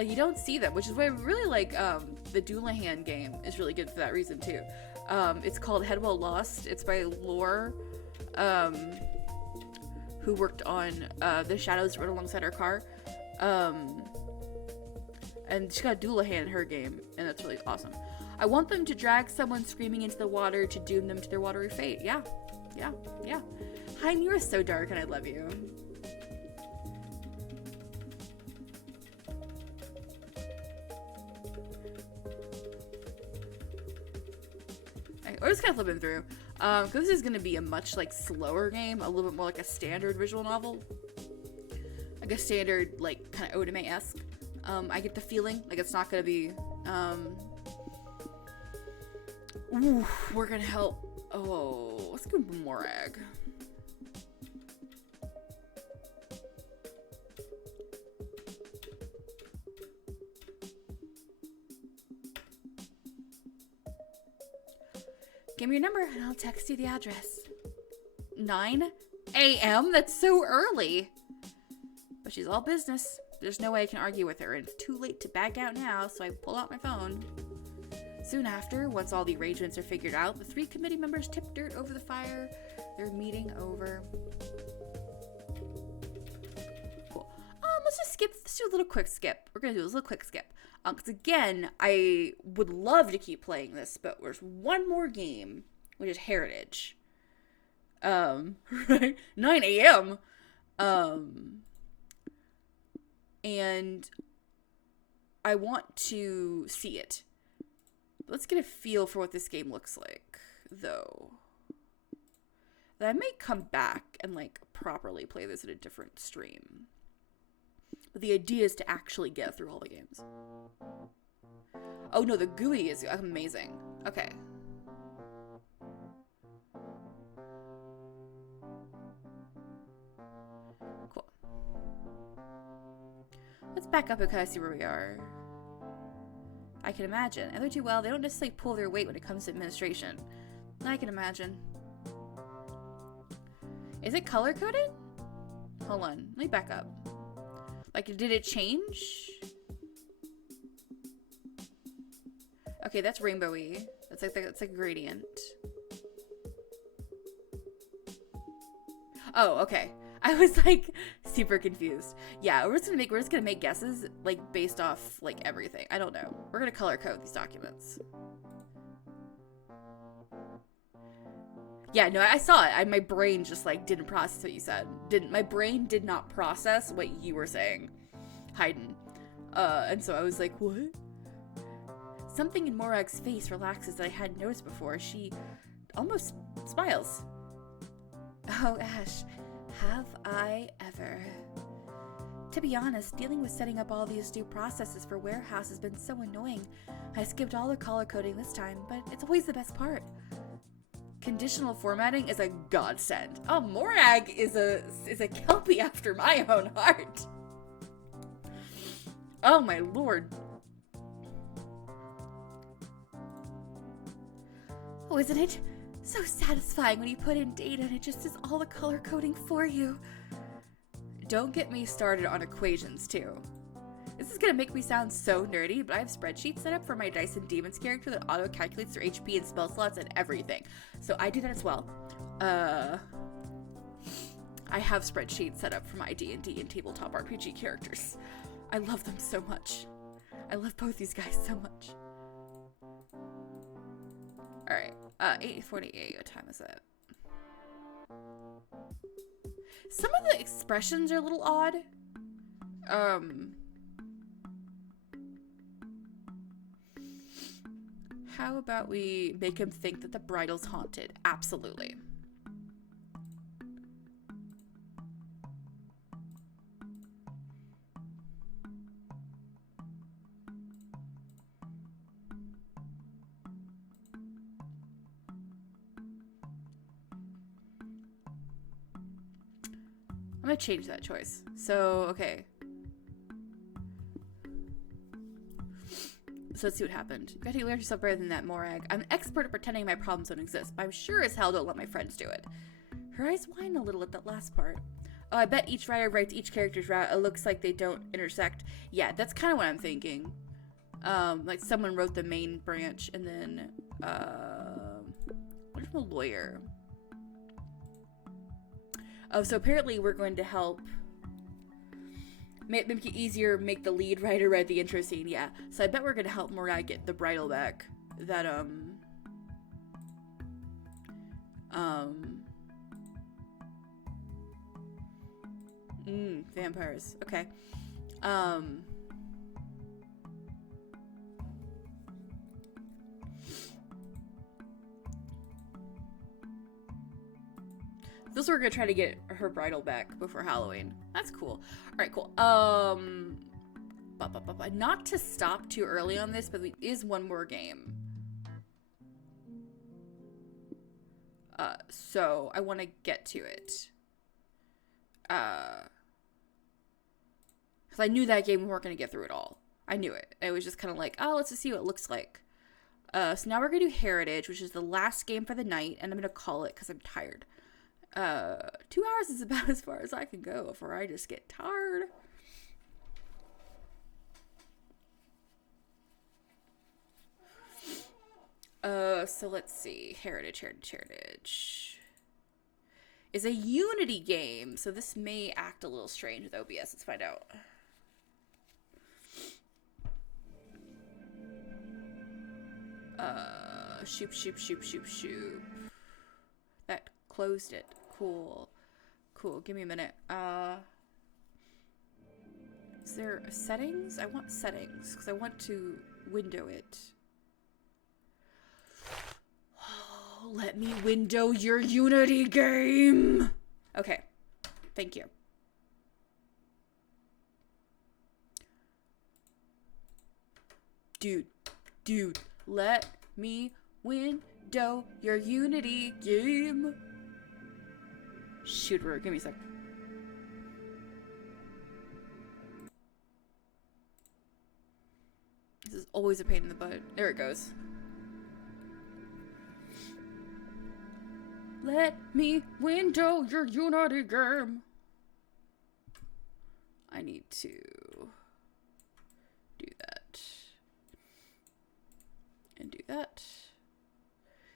You don't see them, which is why I really like the Doulahan game is really good for that reason too. It's called Headwell Lost. It's by Lore, who worked on The Shadows Run Alongside Our Car. And she got Doulahan in her game, and that's really awesome. I want them to drag someone screaming into the water to doom them to their watery fate. Yeah. Hi, you are so dark, and I love you. We're just kind of flipping through. Because this is going to be a much, like, slower game. A little bit more like a standard visual novel. Like a standard, like, kind of Otome-esque. I get the feeling like it's not going to be, ooh, we're going to help. Oh, let's go Morag. Give me your number and I'll text you the address. 9 a.m.? That's so early. But she's all business. There's no way I can argue with her, and it's too late to back out now, so I pull out my phone. Soon after, once all the arrangements are figured out, the 3 committee members tip dirt over the fire. Their meeting over. Cool. Let's just skip. Let's do a little quick skip. We're gonna do a little quick skip. Because again, I would love to keep playing this, but there's one more game, which is Heritage. Right? 9 a.m. And I want to see it. Let's get a feel for what this game looks like, though. Then I may come back and, like, properly play this in a different stream. But the idea is to actually get through all the games. Oh no, the GUI is amazing. Okay. Cool. Let's back up and kind of see where we are. I can imagine. And they do well. They don't necessarily pull their weight when it comes to administration. I can imagine. Is it color-coded? Hold on. Let me back up. Like, did it change? Okay, that's rainbowy. That's like a gradient. Oh, okay. I was like super confused. Yeah, we're just gonna make guesses like based off like everything. I don't know. We're gonna color code these documents. Yeah, no, I saw it. My brain just like didn't process what you said. My brain did not process what you were saying, Hayden. And so I was like, what? Something in Morag's face relaxes that I hadn't noticed before. She almost smiles. Oh, Ash, have I ever? To be honest, dealing with setting up all these new processes for Warehouse has been so annoying. I skipped all the color coding this time, but it's always the best part. Conditional formatting is a godsend. Oh, Morag is a Kelpie after my own heart. Oh my lord. Oh, isn't it so satisfying when you put in data and it just does all the color coding for you? Don't get me started on equations too. This is gonna make me sound so nerdy, but I have spreadsheets set up for my Dice and Demons character that auto-calculates their HP and spell slots and everything. So I do that as well. I have spreadsheets set up for my D&D and tabletop RPG characters. I love them so much. I love both these guys so much. Alright, 8:48, what time is it? Some of the expressions are a little odd. How about we make him think that the bridal's haunted? Absolutely. I'm gonna change that choice. So, okay. So let's see what happened. You gotta learn yourself better than that, Morag. I'm an expert at pretending my problems don't exist, but I'm sure as hell don't let my friends do it. Her eyes widen a little at that last part. Oh, I bet each writer writes each character's route. It looks like they don't intersect. Yeah, that's kind of what I'm thinking. Like someone wrote the main branch, and then what from a lawyer. Oh, so apparently we're going to help make it easier, make the lead writer write the intro scene. Yeah, so I bet we're gonna help Mariah get the bridal back. That vampires. Okay. This we're gonna try to get her bridal back before Halloween. That's cool. Alright, cool. Not to stop too early on this, but there is one more game. So I want to get to it. Because I knew that game we weren't going to get through it all. I knew it. It was just kind of like, oh, let's just see what it looks like. So now we're going to do Heritage, which is the last game for the night, and I'm going to call it because I'm tired. 2 hours is about as far as I can go before I just get tired. So let's see. Heritage. Is a Unity game, so this may act a little strange with OBS. Let's find out. Shoop. That closed it. Cool. Give me a minute. Is there a settings? I want settings because I want to window it. Oh, let me window your Unity game. Okay. Thank you. Dude, let me window your Unity game. Shoot, give me a sec. This is always a pain in the butt. There it goes. Let me window your Unity game. I need to do that. And do that.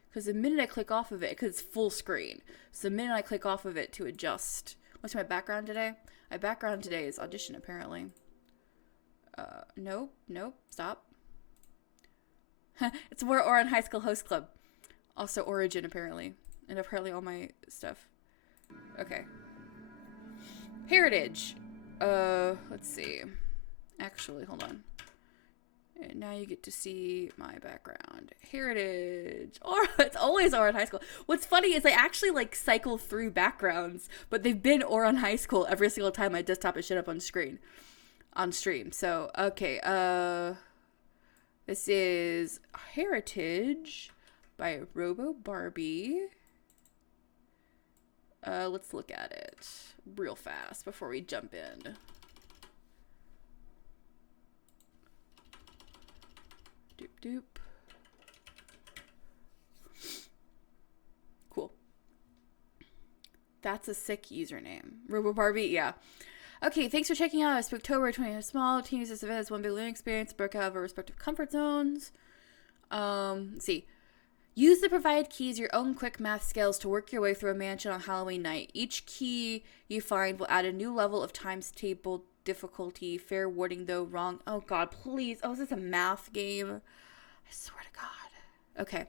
Because the minute I click off of it, because it's full screen. So the minute I click off of it to adjust. What's my background today? My background today is Audition, apparently. Nope, stop. It's more Oran High School Host Club. Also Origin, apparently. And apparently all my stuff. Okay. Heritage. Let's see. Actually, hold on. And now you get to see my background. Heritage. Or it's always Oran High School. What's funny is I actually like cycle through backgrounds, but they've been Oran High School every single time my desktop is shut up on stream. So, okay. This is Heritage by Robo Barbie. Let's look at it real fast before we jump in. Doop. Cool. That's a sick username. Robo Barbie, yeah. Okay, thanks for checking out Spooktober 20 small. Team uses event as one big learning experience, broke out of our respective comfort zones. Let's see. Use the provided keys, your own quick math skills to work your way through a mansion on Halloween night. Each key you find will add a new level of times table difficulty. Fair warning though, wrong. Oh god, please. Oh, is this a math game? I swear to god. Okay.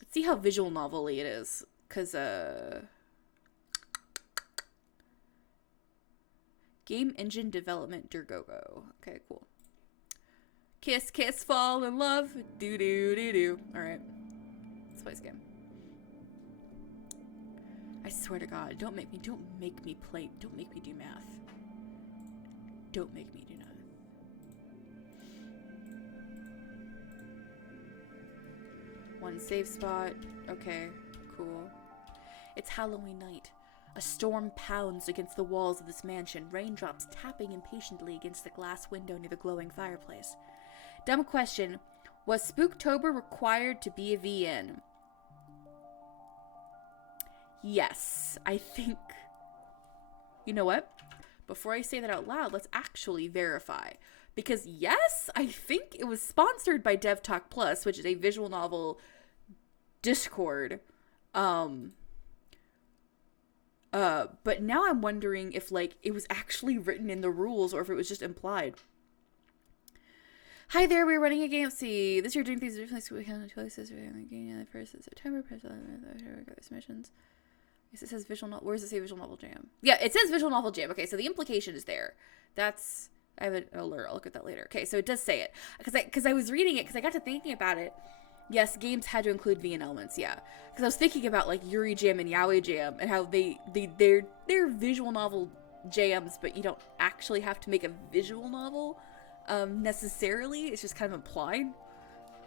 Let's see how visual novel-y it is. Because, Game Engine Development Durgogo. Okay, cool. Kiss, kiss, fall in love. Do. Alright. Let's play this game. I swear to god, don't make me do math. Don't make me do math. One save spot. Okay, cool. It's Halloween night. A storm pounds against the walls of this mansion, raindrops tapping impatiently against the glass window near the glowing fireplace. Dumb question. Was Spooktober required to be a VN? Yes, I think. You know what? Before I say that out loud, let's actually verify. Because yes, I think it was sponsored by DevTalk Plus, which is a visual novel Discord. But now I'm wondering if, like, it was actually written in the rules or if it was just implied. Hi there, we're running a game. See, this year doing things differently, so we have no choices. We're having a game on the 1st of September. Missions. Yes, it says visual novel. Where does it say visual novel jam? Yeah, it says visual novel jam. Okay, so the implication is there. That's, I have an alert. I'll look at that later. Okay, so it does say it. Because I was reading it, because I got to thinking about it. Yes, games had to include vegan elements, yeah. Because I was thinking about, like, Yuri Jam and Yaoi Jam, and how they're visual novel jams, but you don't actually have to make a visual novel, necessarily. It's just kind of implied.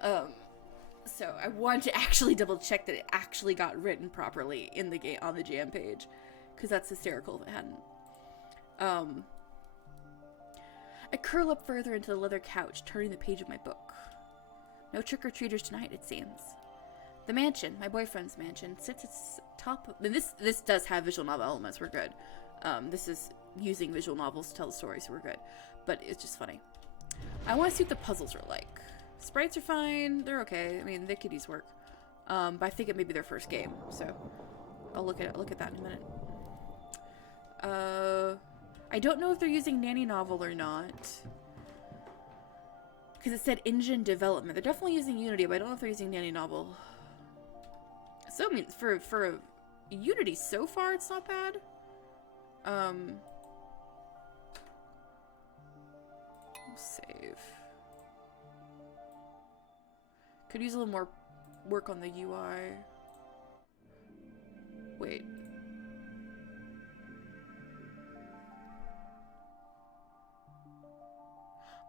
So I wanted to actually double check that it actually got written properly in the game, on the jam page. Because that's hysterical if it hadn't. I curl up further into the leather couch, turning the page of my book. No trick-or-treaters tonight, it seems. The mansion, my boyfriend's mansion, sits at top of... And this does have visual novel elements, we're good. This is using visual novels to tell the story, so we're good. But it's just funny. I want to see what the puzzles are like. Sprites are fine, they're okay. I mean, the kiddies work. But I think it may be their first game, so... I'll look at that in a minute. I don't know if they're using Nanny Novel or not. Because it said engine development. They're definitely using Unity, but I don't know if they're using Nanny Novel. So, I mean, for Unity so far, it's not bad. We'll save. Could use a little more work on the UI. Wait.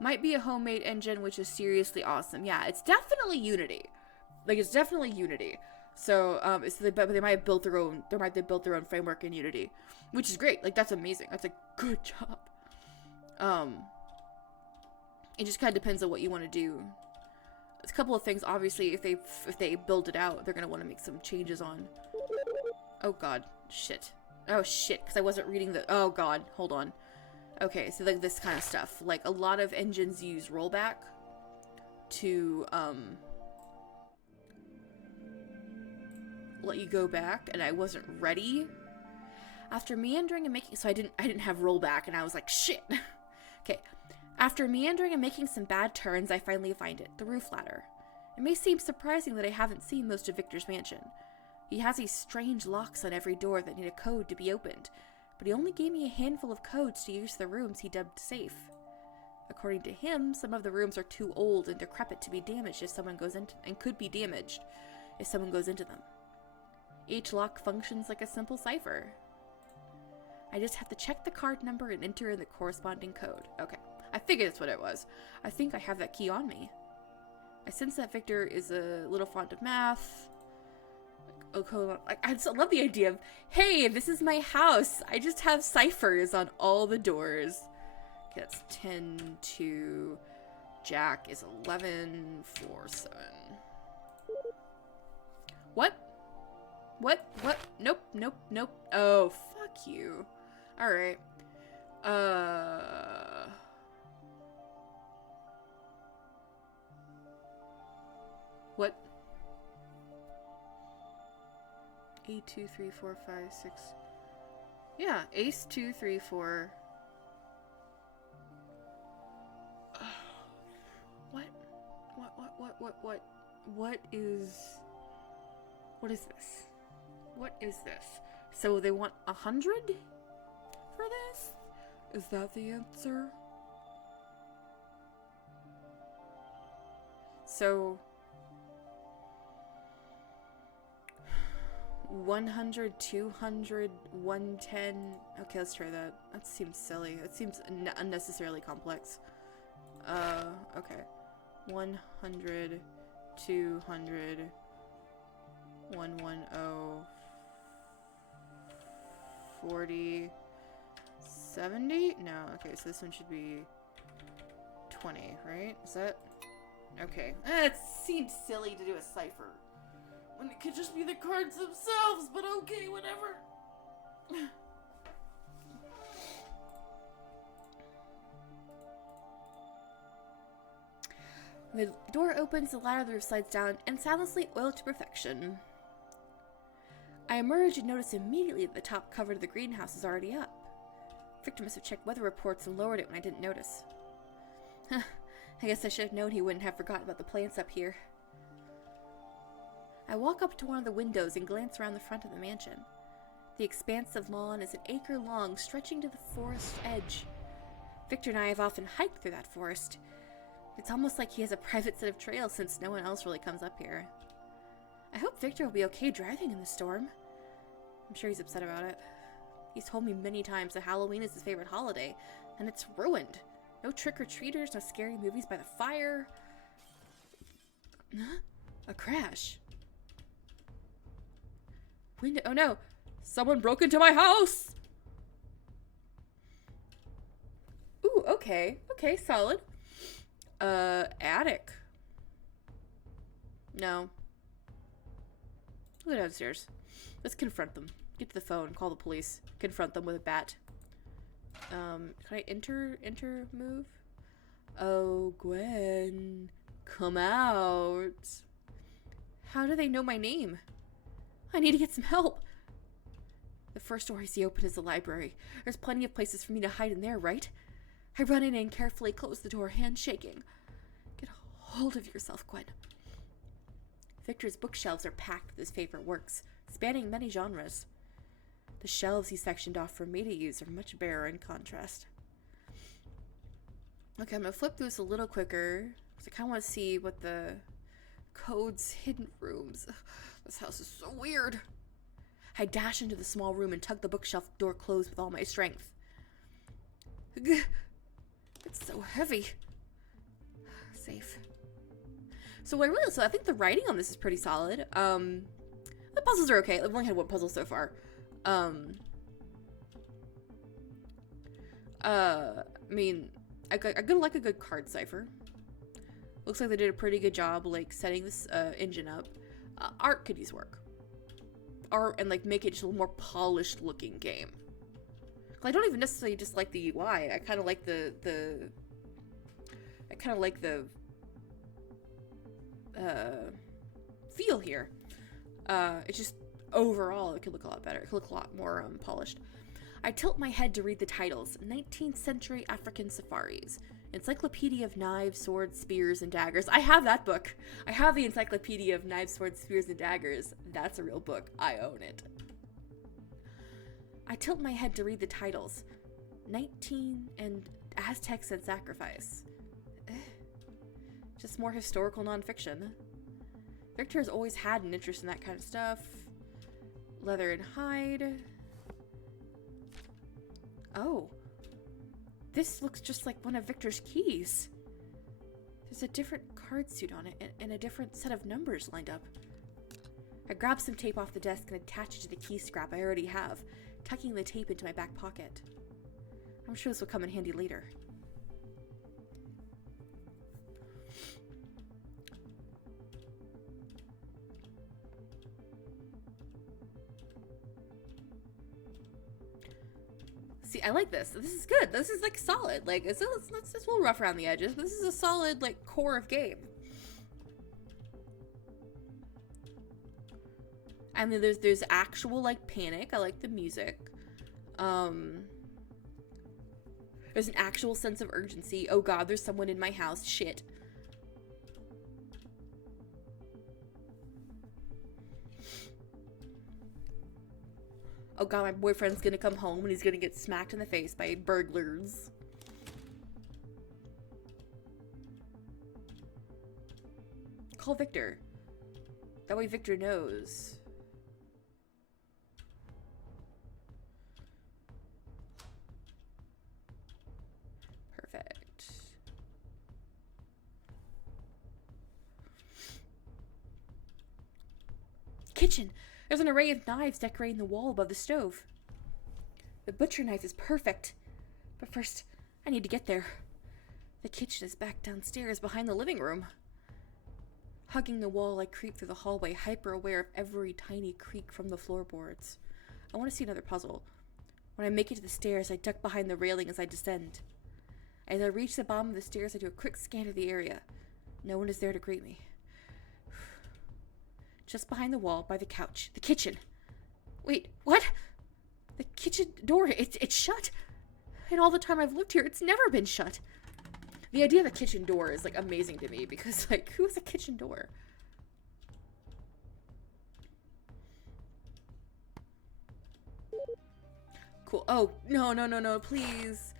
Might be a homemade engine, which is seriously awesome. Yeah, it's definitely Unity. Like, it's definitely Unity. So, but they might have built their own. They might have built their own framework in Unity, which is great. Like, that's amazing. That's a good job. It just kind of depends on what you want to do. There's a couple of things. Obviously, if they build it out, they're gonna want to make some changes on. Oh God, shit. Oh shit, because I wasn't reading the. Oh God, hold on. Okay, so like this kind of stuff. Like a lot of engines use rollback to let you go back, and I wasn't ready. After meandering and making, so I didn't have rollback, and I was like, shit. Okay, after meandering and making some bad turns, I finally find it, the roof ladder. It may seem surprising that I haven't seen most of Victor's mansion. He has these strange locks on every door that need a code to be opened. But he only gave me a handful of codes to use the rooms he dubbed safe. According to him, some of the rooms are too old and decrepit to be damaged if someone goes into and could be damaged if someone goes into them. Each lock functions like a simple cipher. I just have to check the card number and enter in the corresponding code. Okay, I figured that's what it was. I think I have that key on me. I sense that Victor is a little fond of math. I just love the idea of, hey, this is my house. I just have ciphers on all the doors. Okay, that's 10 to Jack is 11 4 7. What? Nope. Oh, fuck you. All right. What? 8, 2, 3, 4, 5, 6. Yeah, ace 2, 3, 4. What is this? What is this? So they want 100 for this? Is that the answer? So 100, 200, 110. Okay, let's try that. That seems silly. It seems unnecessarily complex. Okay. 100, 200, 110, 40, 70? No, okay, so this one should be 20, right? Is that? Okay. It seems silly to do a cipher when it could just be the cards themselves, but okay, whatever. The door opens, the ladder on the roof slides down, and soundlessly oiled to perfection. I emerge and notice immediately that the top cover of the greenhouse is already up. Victor must have checked weather reports and lowered it when I didn't notice. Huh, I guess I should have known he wouldn't have forgotten about the plants up here. I walk up to one of the windows and glance around the front of the mansion. The expansive lawn is an acre long, stretching to the forest edge. Victor and I have often hiked through that forest. It's almost like he has a private set of trails since no one else really comes up here. I hope Victor will be okay driving in the storm. I'm sure he's upset about it. He's told me many times that Halloween is his favorite holiday, and it's ruined. No trick-or-treaters, no scary movies by the fire. Huh? A crash. Window. Oh no! Someone broke into my house! Ooh, okay. Okay, solid. Attic. No. Go downstairs. Let's confront them. Get to the phone, call the police. Confront them with a bat. Can I enter move? Oh, Gwen. Come out. How do they know my name? I need to get some help. The first door I see open is the library. There's plenty of places for me to hide in there, right? I run in and carefully close the door, hands shaking. Get a hold of yourself, Gwen. Victor's bookshelves are packed with his favorite works, spanning many genres. The shelves he sectioned off for me to use are much barer in contrast. Okay, I'm gonna flip through this a little quicker, because I kind of want to see what the code's hidden rooms. This house is so weird. I dash into the small room and tug the bookshelf door closed with all my strength. It's so heavy. Safe. So I think the writing on this is pretty solid. The puzzles are okay. I've only had one puzzle so far. I mean, I like a good card cipher. Looks like they did a pretty good job, like, setting this engine up. Art could use work. Art and, like, make it just a more polished looking game. I don't even necessarily just like the UI. I kind of like the feel here. It's just overall it could look a lot better. It could look a lot more polished. I tilt my head to read the titles. 19th Century African Safaris. Encyclopedia of Knives, Swords, Spears, and Daggers. I have that book. I have the Encyclopedia of Knives, Swords, Spears, and Daggers. That's a real book. I own it. I tilt my head to read the titles. 19 and Aztecs and Sacrifice. Just more historical nonfiction. Victor has always had an interest in that kind of stuff. Leather and hide. Oh. This looks just like one of Victor's keys. There's a different card suit on it and a different set of numbers lined up. I grab some tape off the desk and attach it to the key scrap I already have, tucking the tape into my back pocket. I'm sure this will come in handy later. See, I like this. This is good. This is, like, solid. Like, it's a little rough around the edges, but this is a solid, like, core of game. I mean, there's actual, like, panic. I like the music. There's an actual sense of urgency. Oh god, there's someone in my house. Shit. Oh god, my boyfriend's gonna come home and he's gonna get smacked in the face by burglars. Call Victor. That way Victor knows. Perfect. Kitchen! There's an array of knives decorating the wall above the stove. The butcher knife is perfect. But first, I need to get there. The kitchen is back downstairs behind the living room. Hugging the wall, I creep through the hallway, hyper aware of every tiny creak from the floorboards. I want to see another puzzle. When I make it to the stairs, I duck behind the railing as I descend. As I reach the bottom of the stairs, I do a quick scan of the area. No one is there to greet me. Just behind the wall, by the couch. The kitchen. Wait, what? The kitchen door, it's shut. And all the time I've lived here, it's never been shut. The idea of a kitchen door is, like, amazing to me because, like, who has a kitchen door? Cool. Oh, no, please.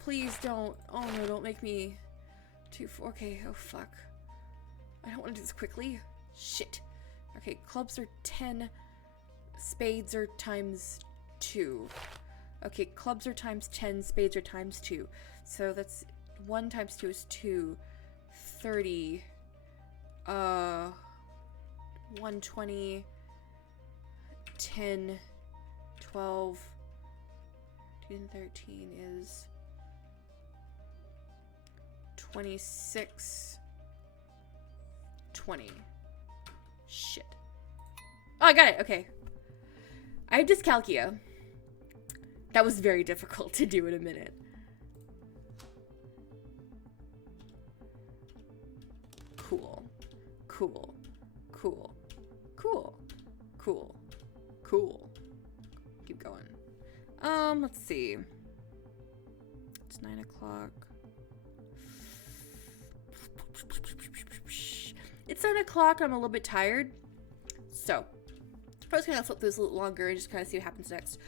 Please don't. Oh, no, don't make me okay, oh, fuck. I don't want to do this quickly. Shit. Okay, clubs are 10. Spades are times 2. Okay, clubs are times 10. Spades are times 2. So that's 1 times 2 is 2. 30. 120. 10. 12. 2 and 13 is 26. 20. Shit. Oh, I got it. Okay. I have dyscalculia. That was very difficult to do in a minute. Cool. Cool. Cool. Cool. Cool. Cool. Keep going. Let's see. It's 9 o'clock. It's 9 o'clock. I'm a little bit tired. So, I'm just gonna flip this a little longer and just kind of see what happens next.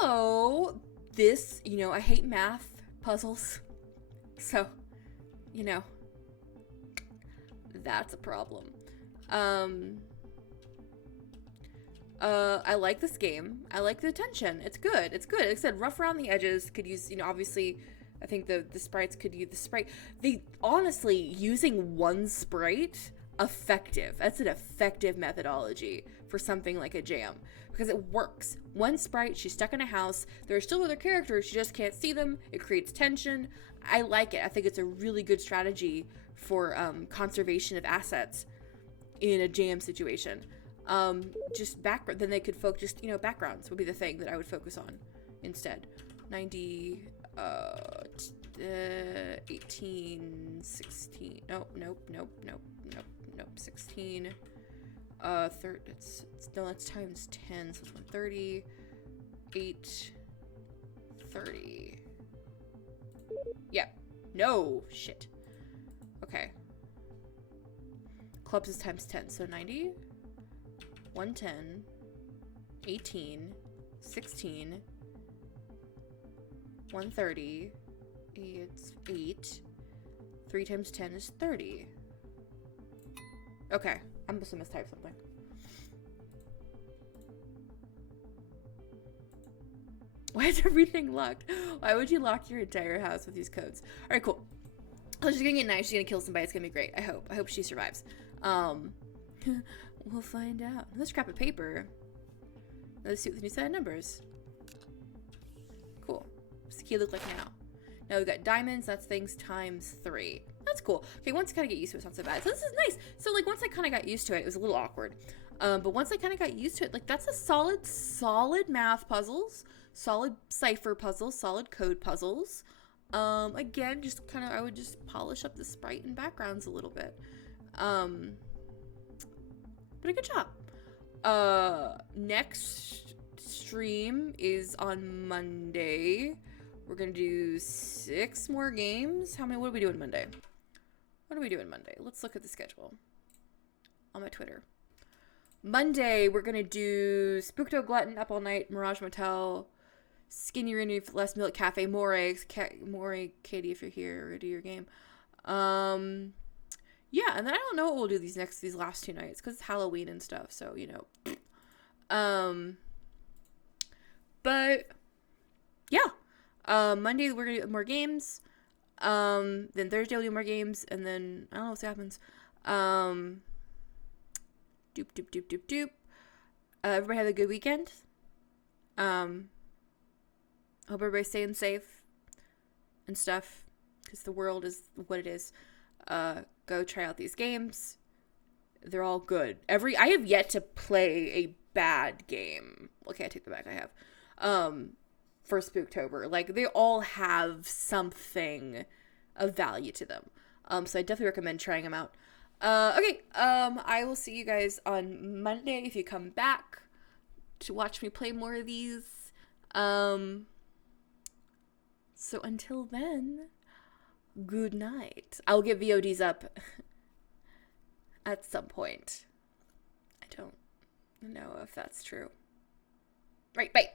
So, this, you know, I hate math puzzles. So, you know, that's a problem. I like this game. I like the tension. It's good. It's good. Like I said, rough around the edges. Could use, you know, obviously, I think the sprites could use the sprite. They, honestly, using one sprite, effective. That's an effective methodology for something like a jam. Because it works. One sprite, she's stuck in a house. There are still other characters. She just can't see them. It creates tension. I like it. I think it's a really good strategy for conservation of assets in a jam situation. Just background, then they could focus, just, you know, backgrounds would be the thing that I would focus on instead. 90, 18, 16, nope, 16, no, that's times 10, so it's 130, 8, 30, yep, no, shit, okay, clubs is times 10, so 90, 110, 18, 16, 130, it's 8, 3 times 10 is 30. Okay, I'm just gonna mistype something. Why is everything locked? Why would you lock your entire house with these codes? Alright, cool. Oh, she's gonna get nice, she's gonna kill somebody, it's gonna be great. I hope she survives. We'll find out. Another scrap of paper. Let's see what the new set of numbers. Cool. What's the key look like now? Now we've got diamonds, that's things times 3. That's cool. Okay, once I kind of get used to it, it's not so bad. So this is nice. So, like, once I kind of got used to it, it was a little awkward. But once I kind of got used to it, like, that's a solid math puzzles, solid cipher puzzles, solid code puzzles. Again, just kind of, I would just polish up the sprite and backgrounds a little bit. But a good job. Next stream is on Monday. We're gonna do 6 more games. What are we doing Monday? Let's look at the schedule on my Twitter. Monday, we're gonna do Spooktober Glutton, Up All Night, Mirage Motel, Skinny Rennie, Last Meal at Cafe, More, Katie, if you're here, or do your game. Yeah, and then I don't know what we'll do these last 2 nights, because it's Halloween and stuff, so, you know. But, yeah. Monday, we're gonna do more games. Then Thursday, we'll do more games, and then, I don't know what happens. Doop. Everybody have a good weekend. Hope everybody's staying safe and stuff, because the world is what it is. Go try out these games. They're all good. I have yet to play a bad game. Okay, I take that back. I have. For Spooktober. Like, they all have something of value to them. So I definitely recommend trying them out. Okay, I will see you guys on Monday if you come back to watch me play more of these. So until then, good night. I'll get VODs up at some point. I don't know if that's true. Right, bye.